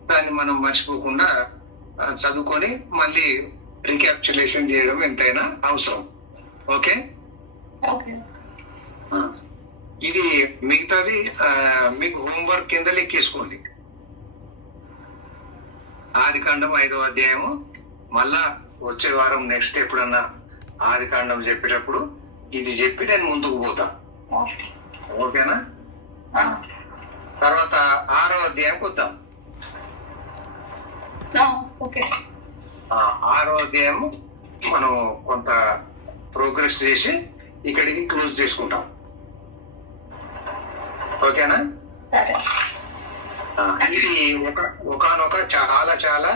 దాన్ని మనం మర్చిపోకుండా చదువుకొని మళ్ళీ రీక్యాప్చులేషన్ చేయడం ఎంతైనా అవసరం. ఓకే, ఇది మిగతాది మీకు హోంవర్క్ కింద లెక్కేసుకోండి. ఆదికాండం 5వ అధ్యాయము మళ్ళా వచ్చే వారం నెక్స్ట్ ఎప్పుడన్నా ఆదికాండం చెప్పేటప్పుడు ఇది చెప్పి నేను ముందుకు పోతా. ఓకేనా? తర్వాత 6వ అధ్యాయంకి వద్దాం. 6వ అధ్యాయము మనం కొంత ప్రోగ్రెస్ చేసి ఇక్కడికి క్లోజ్ చేసుకుంటాం. ఓకేనా? ఇది ఒకనొక చాలా చాలా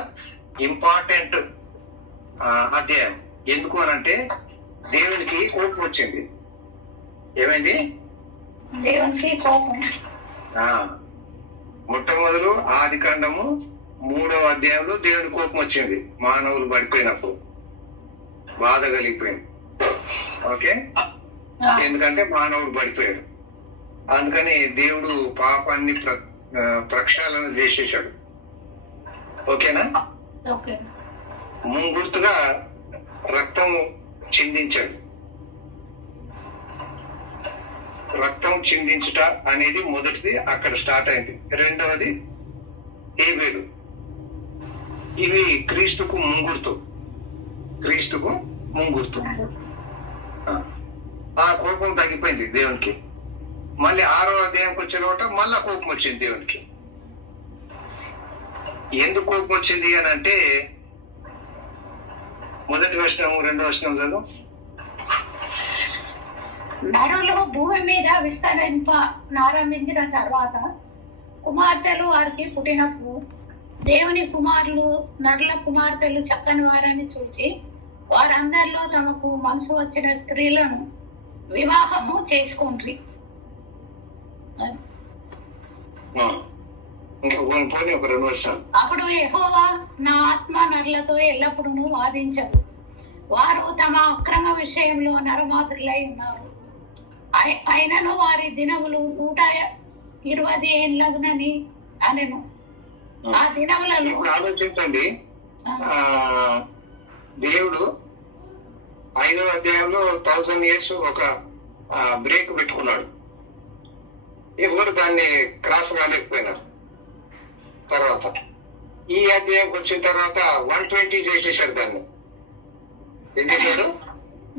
ఇంపార్టెంట్ అధ్యాయం. ఎందుకు అనంటే దేవునికి కోపం వచ్చింది. ఏమైంది? దేవునికి కోపం. మొట్టమొదలు ఆదికాండము 3వ అధ్యాయంలో దేవుని కోపం వచ్చింది. మానవులు పడిపోయినప్పుడు బాధ కలిగిపోయింది. ఓకే, ఎందుకంటే మానవుడు పడిపోయాడు. అందుకని దేవుడు పాపాన్ని ప్రక్షాళన చేసేసాడు. ఓకేనా? ముంగుర్తుగా రక్తం చిందించాడు. రక్తం చిందించుట అనేది మొదటిది, అక్కడ స్టార్ట్ అయింది. రెండవది హేబేలు. ఇవి క్రీస్తుకు ముంగుర్తు. ఆ కోపం తగ్గిపోయింది దేవునికి. మళ్ళీ 6వ అధ్యాయంకి వచ్చే చోట మళ్ళా కోపం వచ్చింది దేవునికి. ఎందుకు కోపం వచ్చింది అని అంటే, మొదటి వచనం 2వ వచనం చదువు. నరులు భూమి మీద విస్తరించారంభించిన తర్వాత కుమార్తెలు వారికి పుట్టినప్పుడు దేవుని కుమారులు నరుల కుమార్తెలు చక్కని వారని చూచి వారందరిలో తమకు మనసు వచ్చిన స్త్రీలను వివాహము చేసుకుండ్రి. అప్పుడు యెహోవా నా ఆత్మ నరులతో ఎల్లప్పుడూ వాదించదు. వారు తమ అక్రమ విషయంలో నరమాతృలై ఉన్నారు. అయినను వారి దినములు 120 ఏండ్లగునని అనెను. ఆ దినములలో ఆలోచించండి, దేవుడు 5వ అధ్యాయంలో 1000 years ఒక బ్రేక్ పెట్టుకున్నాడు. ఎవరు దాన్ని క్రాస్ కాలేకపోయినారు. తర్వాత ఈ అధ్యాయంకి వచ్చిన తర్వాత 120 చేసేసాడు. దాన్ని ఏం చేశాడు?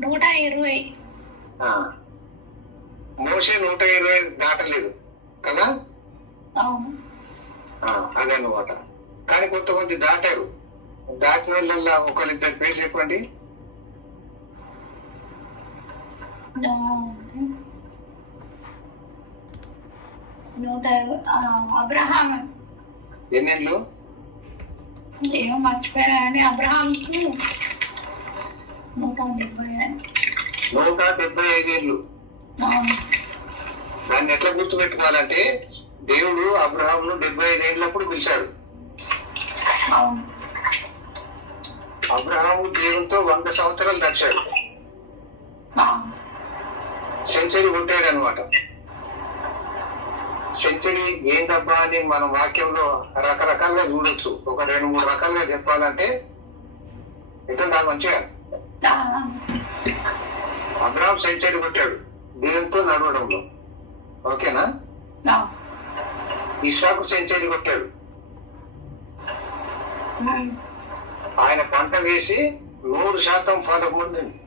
120. మోసే 120 దాటలేదు కదా? అదన్నమాట. కానీ కొంతమంది దాటారు. దాటిన వాళ్ళ ఒకరిద్దరు పేరు చెప్పండి. అబ్రహాం. ఎన్నేళ్ళు? ఏమో మర్చిపోయా కానీ అబ్రహాంకి 175 ఏళ్ళు. దాన్ని ఎట్లా గుర్తుపెట్టుకోవాలంటే, దేవుడు అబ్రహాంను 75 ఏళ్ళప్పుడు పిలిచాడు. అబ్రహాము దేవునితో 100 సంవత్సరాలు నడిచాడు. సెంచరీ కొట్టాడు అనమాట. సెంచరీ ఏందబ్బా అని మనం వాక్యంలో రకరకాలుగా చూడొచ్చు. ఒక 2-3 రకాలుగా చెప్పాలంటే ఇంకా మంచిగా అబ్రహాం సెంచరీ కొట్టాడు. దేవునితో నడవడంలో. ఓకేనా? ఇస్సాకు సెంచరీ కొట్టాడు. ఆయన పంట వేసి 100% ఫలం పొందింది.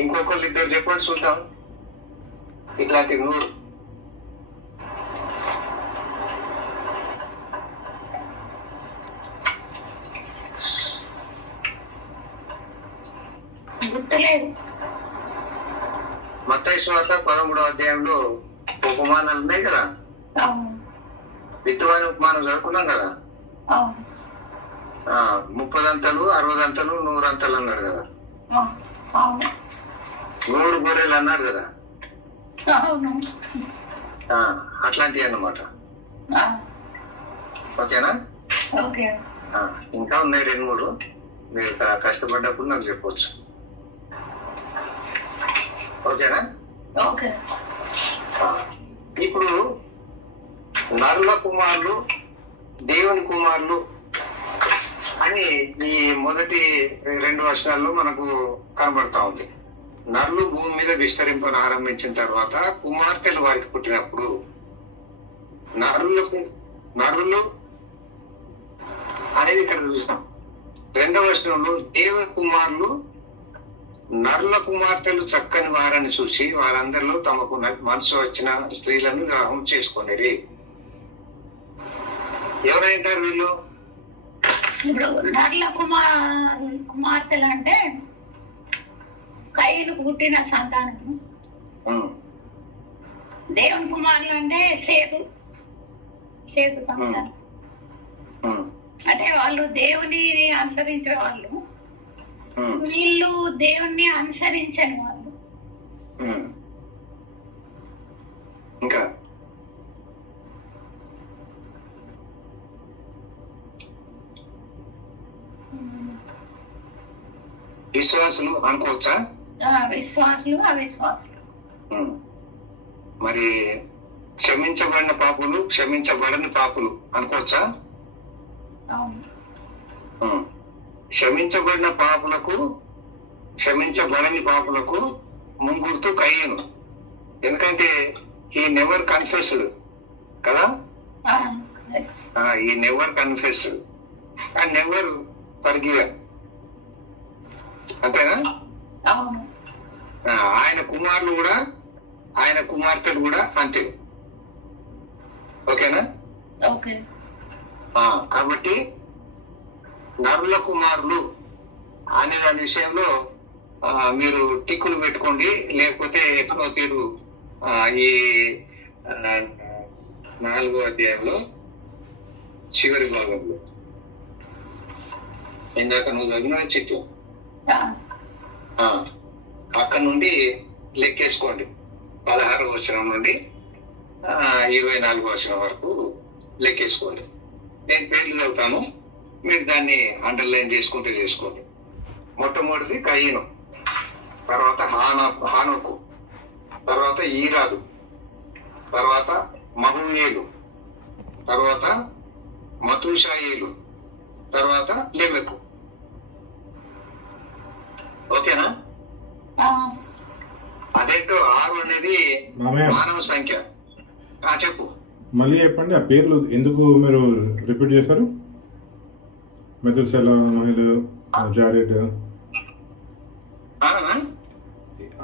ఇంకొకళ్ళు ఇద్దరు చెప్పండి చూద్దాం ఇట్లాంటి 100. గుర్తులేదు. మత్తయి సువార్త 13వ అధ్యాయంలో ఉపమానాలు ఉన్నాయి కదా, విత్తవాని ఉపమానం చదువుకున్నాం కదా. 30 అంతలు 60 అంతలు 100 అంతలు అన్నాడు కదా. 100 గొర్రెలు అన్నాడు కదా. అట్లాంటివి అన్నమాట. ఓకేనా? ఇంకా ఉన్నాయి 2-3. మీరు కష్టపడ్డప్పుడు నాకు చెప్పవచ్చు. ఓకేనా? ఇప్పుడు నరుల కుమారులు దేవుని కుమారులు అని ఈ మొదటి 2 వర్షాల్లో మనకు కనబడతా ఉంది. నరులు భూమి మీద విస్తరింపను ఆరంభించిన తర్వాత కుమార్తెలు వారికి పుట్టినప్పుడు నరులు అనేది ఇక్కడ చూసాం. 2వ వర్షంలో దేవుని కుమారులు నరుల కుమార్తెలు చక్కని వారని చూసి వారందరిలో తమకు మనసు వచ్చిన స్త్రీలను వివాహం చేసుకునేది. ఎవరైంటారు వీళ్ళు? ఇప్పుడు నరుల కుమార్తెలు అంటే కయ్యకు పుట్టిన సంతానం. దేవుని కుమారులు అంటే సేతు సంతానం. అంటే వాళ్ళు దేవుని అనుసరించిన వాళ్ళు, వీళ్ళు దేవుణ్ణి అనుసరించని వాళ్ళు. ఇంకా విశ్వాసులు అనుకోవచ్చా? విశ్వాసులు అవిశ్వాసులు. మరి క్షమించబడిన పాపులు క్షమించబడని పాపులు అనుకోవచ్చా? క్షమించబడిన పాపులకు క్షమించబడని పాపులకు ముంగుర్తు కయ్యను. ఎందుకంటే ఈ నెవర్ కన్ఫెస్డ్ కదా. ఈ never confessed and never forgiven. అంతేనా? ఆయన కుమారులు కూడా ఆయన కుమార్తెలు కూడా అంతే. ఓకేనా? కాబట్టి నరుల కుమారులు అనే దాని విషయంలో మీరు టిక్కులు పెట్టుకోండి. లేకపోతే ఎక్కడో తీరు ఈ 4వ అధ్యాయంలో చివరి భాగంలో ఇందాక నువ్వు చదివిన చిత్రం అక్కడ నుండి లెక్కేసుకోండి. 16వ వచనం నుండి 24వ వచనం వరకు లెక్కేసుకోండి. నేను పేర్లు చదువుతాను, మీరు దాన్ని అండర్లైన్ చేసుకుంటూ చేసుకోండి. మొట్టమొదటిది కయ్యను, తర్వాత హానోకు, తర్వాత ఈరాదు, తర్వాత మహూయేలు, తర్వాత మతూషాయేలు, తర్వాత లెమెకు. ఓకేనా? అదేంటో 6 అనేది మానవ సంఖ్య. చెప్పు, మళ్ళీ చెప్పండి. ఆ పేర్లు ఎందుకు మీరు రిపీట్ చేశారు? మెతుసెల, మహిళ, జారెడ్,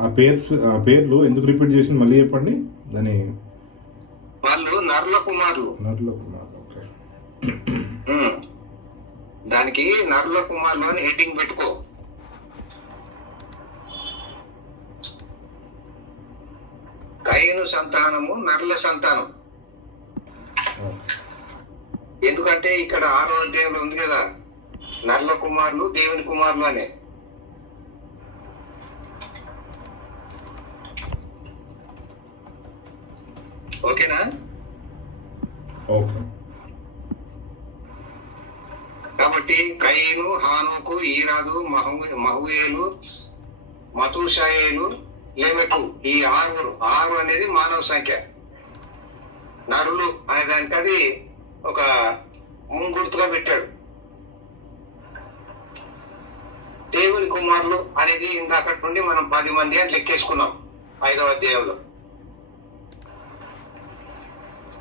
ఆ పేర్లు ఎందుకు రిపీట్ చేసి మళ్ళీ చెప్పండి. దాని వాళ్ళు నరుల కుమారులు. ఓకే. దానికి నరుల కుమారులు అని హెడ్డింగ్ పెట్టుకో. కయ్యను సంతానము నరుల సంతానం. ఎందుకంటే ఇక్కడ 6వ అధ్యాయంలో ఉంది కదా, నరుల కుమారులు దేవుని కుమారులు అనే. ఓకేనా? ఓకే. కాబట్టి కయ్యను, హానోకు, ఈరాదు, మహూయేలు, మతూషాయేలు, లెమెకు, ఈ 6 అనేది మానవ సంఖ్య. నరులు అనే దానికి అది ఒక ముంగుర్తుగా పెట్టాడు. దేవుని కుమారులు అనేది ఇందాక నుండి మనం 10 మంది అని లెక్కేసుకున్నాం 5వ అధ్యాయంలో.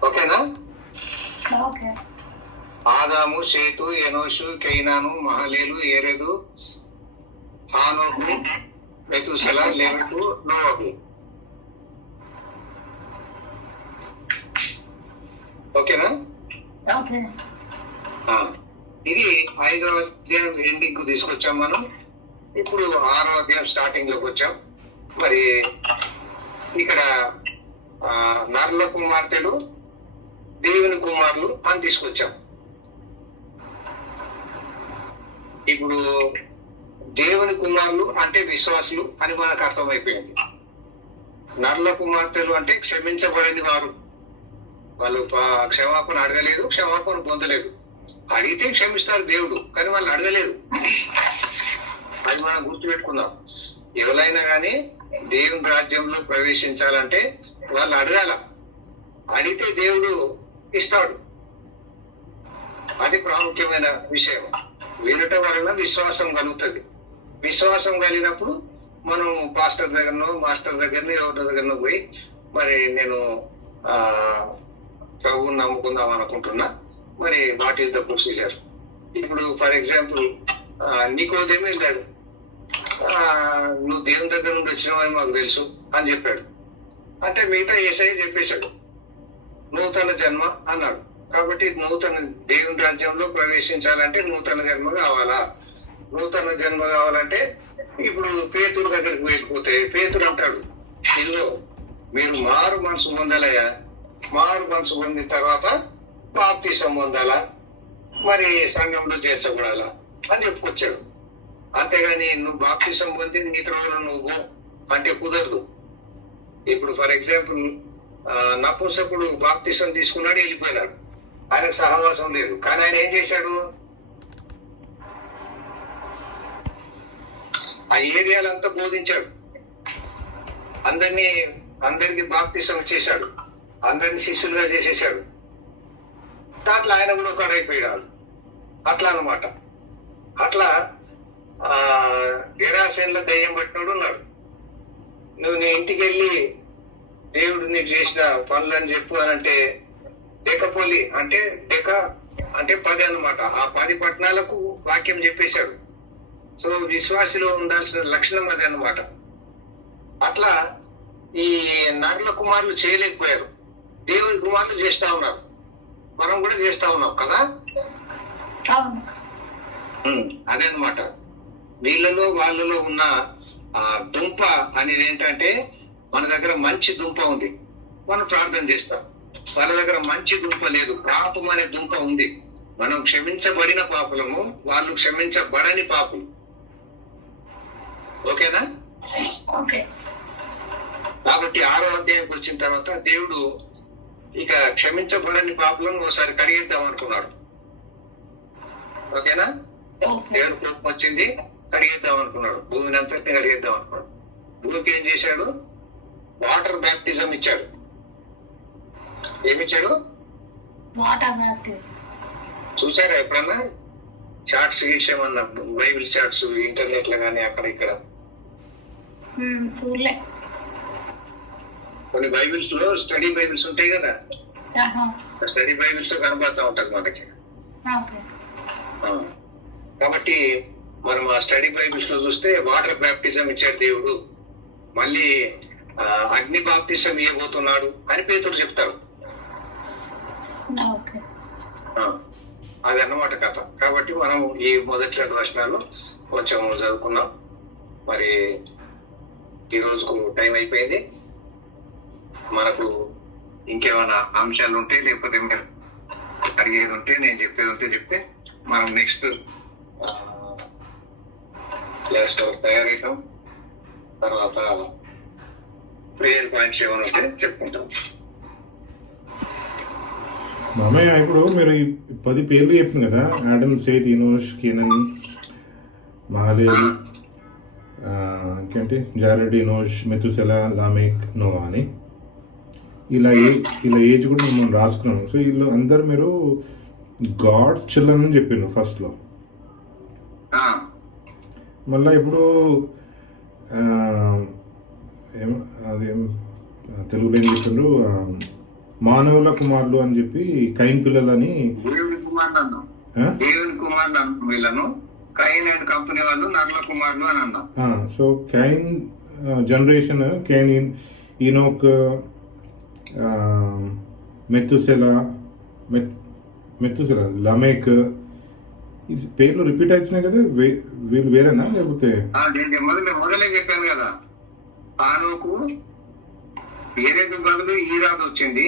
ఓకేనా? ఓకే. ఆదాము, షేతు, ఎనోషు, కైనాను, మహలేలు, ఏరెదు, హానోకు, మెతుసెల, లెమెకు, నోవహు. ఓకేనా? ఓకే. ఇది 5వ అధ్యాయం ఎండింగ్ కు తీసుకొచ్చాం మనం. ఇప్పుడు 6వ అధ్యాయం స్టార్టింగ్ లోకి వచ్చాం. మరి ఇక్కడ నరుల కుమార్తెలు, దేవుని కుమారులు అని తీసుకొచ్చాం. ఇప్పుడు దేవుని కుమారులు అంటే విశ్వాసులు అని మనకు అర్థమైపోయింది. నరుల కుమార్తెలు అంటే క్షమించబడని వారు. వాళ్ళు క్షమాపణ అడగలేదు, క్షమాపణ పొందలేదు. అడిగితే క్షమిస్తారు దేవుడు, కానీ వాళ్ళు అడగలేదు. అది మనం గుర్తుపెట్టుకుందాం. ఎవరైనా కానీ దేవుని రాజ్యంలో ప్రవేశించాలంటే వాళ్ళు అడగాల. అడిగితే దేవుడు ఇస్తాడు. అది ప్రాముఖ్యమైన విషయం. వినటం వలన విశ్వాసం కలుగుతుంది. విశ్వాసం కలిగినప్పుడు మనం పాస్టర్ దగ్గరనో మాస్టర్ దగ్గరనో ఎవరి దగ్గరనో పోయి మరి నేను ప్రభువుని నమ్ముకుందాం అనుకుంటున్నా, మరి వాట్ ఈస్ ద ప్రొసీజర్. ఇప్పుడు ఫర్ ఎగ్జాంపుల్ నికోదేము వెళ్ళాడు, నువ్వు దేవుని దగ్గర నుండి వచ్చినావని మాకు తెలుసు అని చెప్పాడు. అంటే మిగతా యేసయ్య చెప్పేశాడు నూతన జన్మ అన్నాడు. కాబట్టి నూతన దేవుని రాజ్యంలో ప్రవేశించాలంటే నూతన జన్మ కావాలా? నూతన జన్మ కావాలంటే ఇప్పుడు పేతురు దగ్గరికి వెళ్ళిపోతే పేతురు అంటాడు, ఇదిగో మీరు మారు మనసు పొందాలయ్యా, మారు మనసు పొందిన తర్వాత బాప్తిసం పొందాలా, మరి సంఘంలో చేర్చబడాలా అని చెప్పుకొచ్చాడు. అంతేగాని నువ్వు బాప్తిసం పొంది నీ త్రోవలో నువ్వు అంటే కుదరదు. ఇప్పుడు ఫర్ ఎగ్జాంపుల్ నపుంసకుడు బాప్తిసం తీసుకున్నాడు, వెళ్ళిపోయినాడు, ఆయనకు సహవాసం లేదు. కానీ ఆయన ఏం చేశాడు? ఆ ఏరియాలంతా బోధించాడు, అందరికి బాప్తిసం చేశాడు, అందరిని శిష్యులుగా చేసేసాడు. దాంట్లో ఆయన కూడా ఒక అయిపోయాడు. అట్లా అన్నమాట. అట్లా గెరాసేన్లో దయ్యం పట్టినోడు ఉన్నాడు. నువ్వు నీ ఇంటికి వెళ్ళి దేవుడు నీకు చేసిన పనులని చెప్పు అని అంటే డెకపోలి అంటే డెక అంటే 10 అన్నమాట. ఆ 10 పట్టణాలకు వాక్యం చెప్పేశాడు. సో విశ్వాసిలో ఉండాల్సిన లక్షణం అది అన్నమాట. అట్లా ఈ నరుల కుమారులు చేయలేకపోయారు, దేవుని కుమారులు చేస్తా ఉన్నారు. మనం కూడా చేస్తా ఉన్నాం కదా. అదే అన్నమాట. వీళ్ళలో వాళ్ళలో ఉన్న దుంప అనేది ఏంటంటే, మన దగ్గర మంచి దుంప ఉంది, మనం ప్రార్థన చేస్తాం. వాళ్ళ దగ్గర మంచి దుంప లేదు, పాపం అనే దుంప ఉంది. మనం క్షమించబడిన పాపులము, వాళ్ళు క్షమించబడని పాపులు. ఓకేనా? కాబట్టి 6వ అధ్యాయంకి వచ్చిన తర్వాత దేవుడు ఇక క్షమించబడని పాపులను ఒకసారి కడిగేద్దాం అనుకున్నాడు. ఓకేనా? దేవుడు కోపం వచ్చింది, కడిగేద్దాం అనుకున్నాడు, భూమిని అంతటిని కడిగేద్దాం అనుకున్నాడు. భూమికి ఏం చేశాడు? వాటర్ బ్యాప్టిజం ఇచ్చాడు. ఏమిచ్చాడు? Water baptism. చూసారా ఎప్పుడన్నా చార్ట్స్ విషయమన్నా, బైబిల్ చార్ట్స్ ఇంటర్నెట్ లో కానీ అక్కడ ఇక్కడ? చూడలే. కొన్ని బైబిల్స్ లో స్టడీ బైబిల్స్ ఉంటాయి కదా, స్టడీ బైబిల్స్ లో కనబడతా ఉంటది మనకి. కాబట్టి మనం ఆ స్టడీ బైబిల్స్ లో చూస్తే వాటర్ బ్యాప్టిజం ఇచ్చాడు దేవుడు, మళ్ళీ అగ్ని బాప్తిజం ఇవ్వబోతున్నాడు అని పేతురు చెప్తారు. అది అన్నమాట కథ. కాబట్టి మనం ఈ మొదటి 2 వచనాలు కొంచెం చదువుకున్నాం. మరి ఈ రోజుకు టైం అయిపోయింది. మనకు ఇంకేమైనా అంశాలు ఉంటే, లేకపోతే మీరు అడిగేది ఉంటే, నేను చెప్పేది ఉంటే చెప్తే మనం నెక్స్ట్ క్లాస్ తయారవుతాం. తర్వాత ప్రేయర్ పాయింట్స్ ఏమైనా ఉంటే చెప్పుకుంటాం. మామయ్య, ఇప్పుడు మీరు ఈ 10 పేర్లు చెప్పింది కదా, ఆడమ్, సేత్, ఎనోష్, కేనన్, మహలేల్, ఇంకేంటి, జారెడ్, ఎనోష్, మెతుసెల, లామెక్, నోవా అని ఇలా ఏజ్ కూడా మనం రాసుకున్నాం. సో వీళ్ళు అందరు మీరు గాడ్స్ చిల్డ్రన్ అని చెప్పిండ్రు ఫస్ట్లో. మళ్ళీ ఇప్పుడు ఏం అదేం తెలుగులో ఏం చెప్తుండ్రు, మానవుల కుమారులు అని చెప్పి కైన్ పిల్లలని దేవుని కుమారులు అన్నాం. దేవుని కుమారులు అన్నాం వీళ్ళను. కైన్ అండ్ కంపెనీ వాళ్ళు నర్ల కుమారులు అని అన్నాం. So Cain generation Cain, Enoch, Methuselah, Lamech, ఈ పేర్లు రిపీట్ అవుతున్నాయి కదా, వీళ్ళు వేరేనా లేకపోతే? నేను మొదలే చెప్పాను కదా, ఆనోకు ఏరేకు బదులు ఈరాదు వచ్చింది.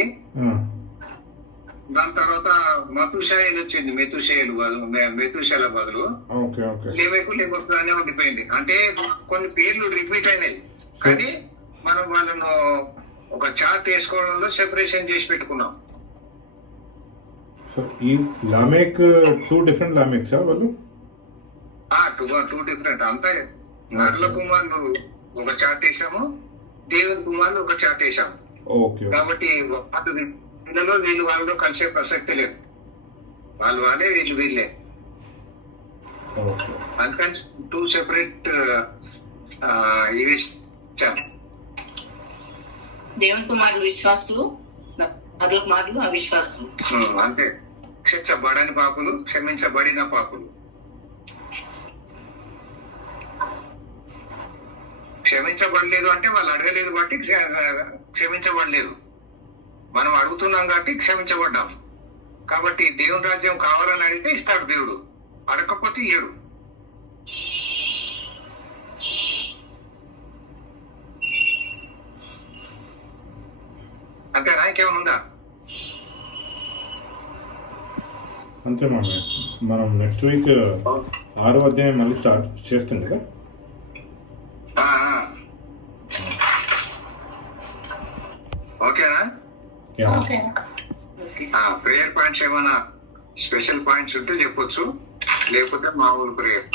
దాని తర్వాత మతుషాయిలు వచ్చింది, మెతుషేల బదులు లేమేకు లేకపోతే ఉండిపోయింది. అంటే కొన్ని పేర్లు రిపీట్ అయినాయి, కానీ మనం వాళ్ళను ఒక చార్ట్ వేసుకోవడంలో సెపరేషన్ చేసి పెట్టుకున్నాం. సో ఈ లామేక్ 2 డిఫరెంట్ లామేక్సా వాళ్ళు? Two different. అంతా నర్ల కుమారులు ఒక చార్ట్ వేసాము, దేవుని కుమారులు ఒక చార్ట్ వేసాము. కాబట్టి ఇందులో వీళ్ళు వాళ్ళు కలిసే ప్రసక్తి లేదు. వాళ్ళు వాళ్ళే, వీళ్ళు వీళ్ళే. అందుకని 2 సెపరేట్ ఇవి ఇచ్చాము. దేవుని కుమారులు విశ్వాసులు, నరుల కుమారులు అవిశ్వాసులు. అంతే. క్షమించబడని పాపులు, క్షమించబడిన పాపులు. క్షమించబడలేదు అంటే వాళ్ళు అడగలేదు బట్టి క్షమించబడలేదు. మనం అడుగుతున్నాం కాబట్టి క్షమించబడ్డాం. కాబట్టి దేవుని రాజ్యం కావాలని అడిగితే ఇస్తాడు దేవుడు, అడగకపోతే ఇయ్యడు. అంతేనా? ఇంకేమైనా ఉందా? అంతే మామయ్య. మనం నెక్స్ట్ వీక్ 6వ అధ్యాయం మళ్ళీ స్టార్ట్ చేస్తాం కదా. ఓకేనా? ప్రేయర్ పాయింట్స్ ఏమైనా స్పెషల్ పాయింట్స్ ఉంటే చెప్పొచ్చు, లేకపోతే మామూలు ప్రేయర్.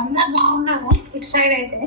అందరు బాగున్నారు ఇటు సైడ్ అయితే.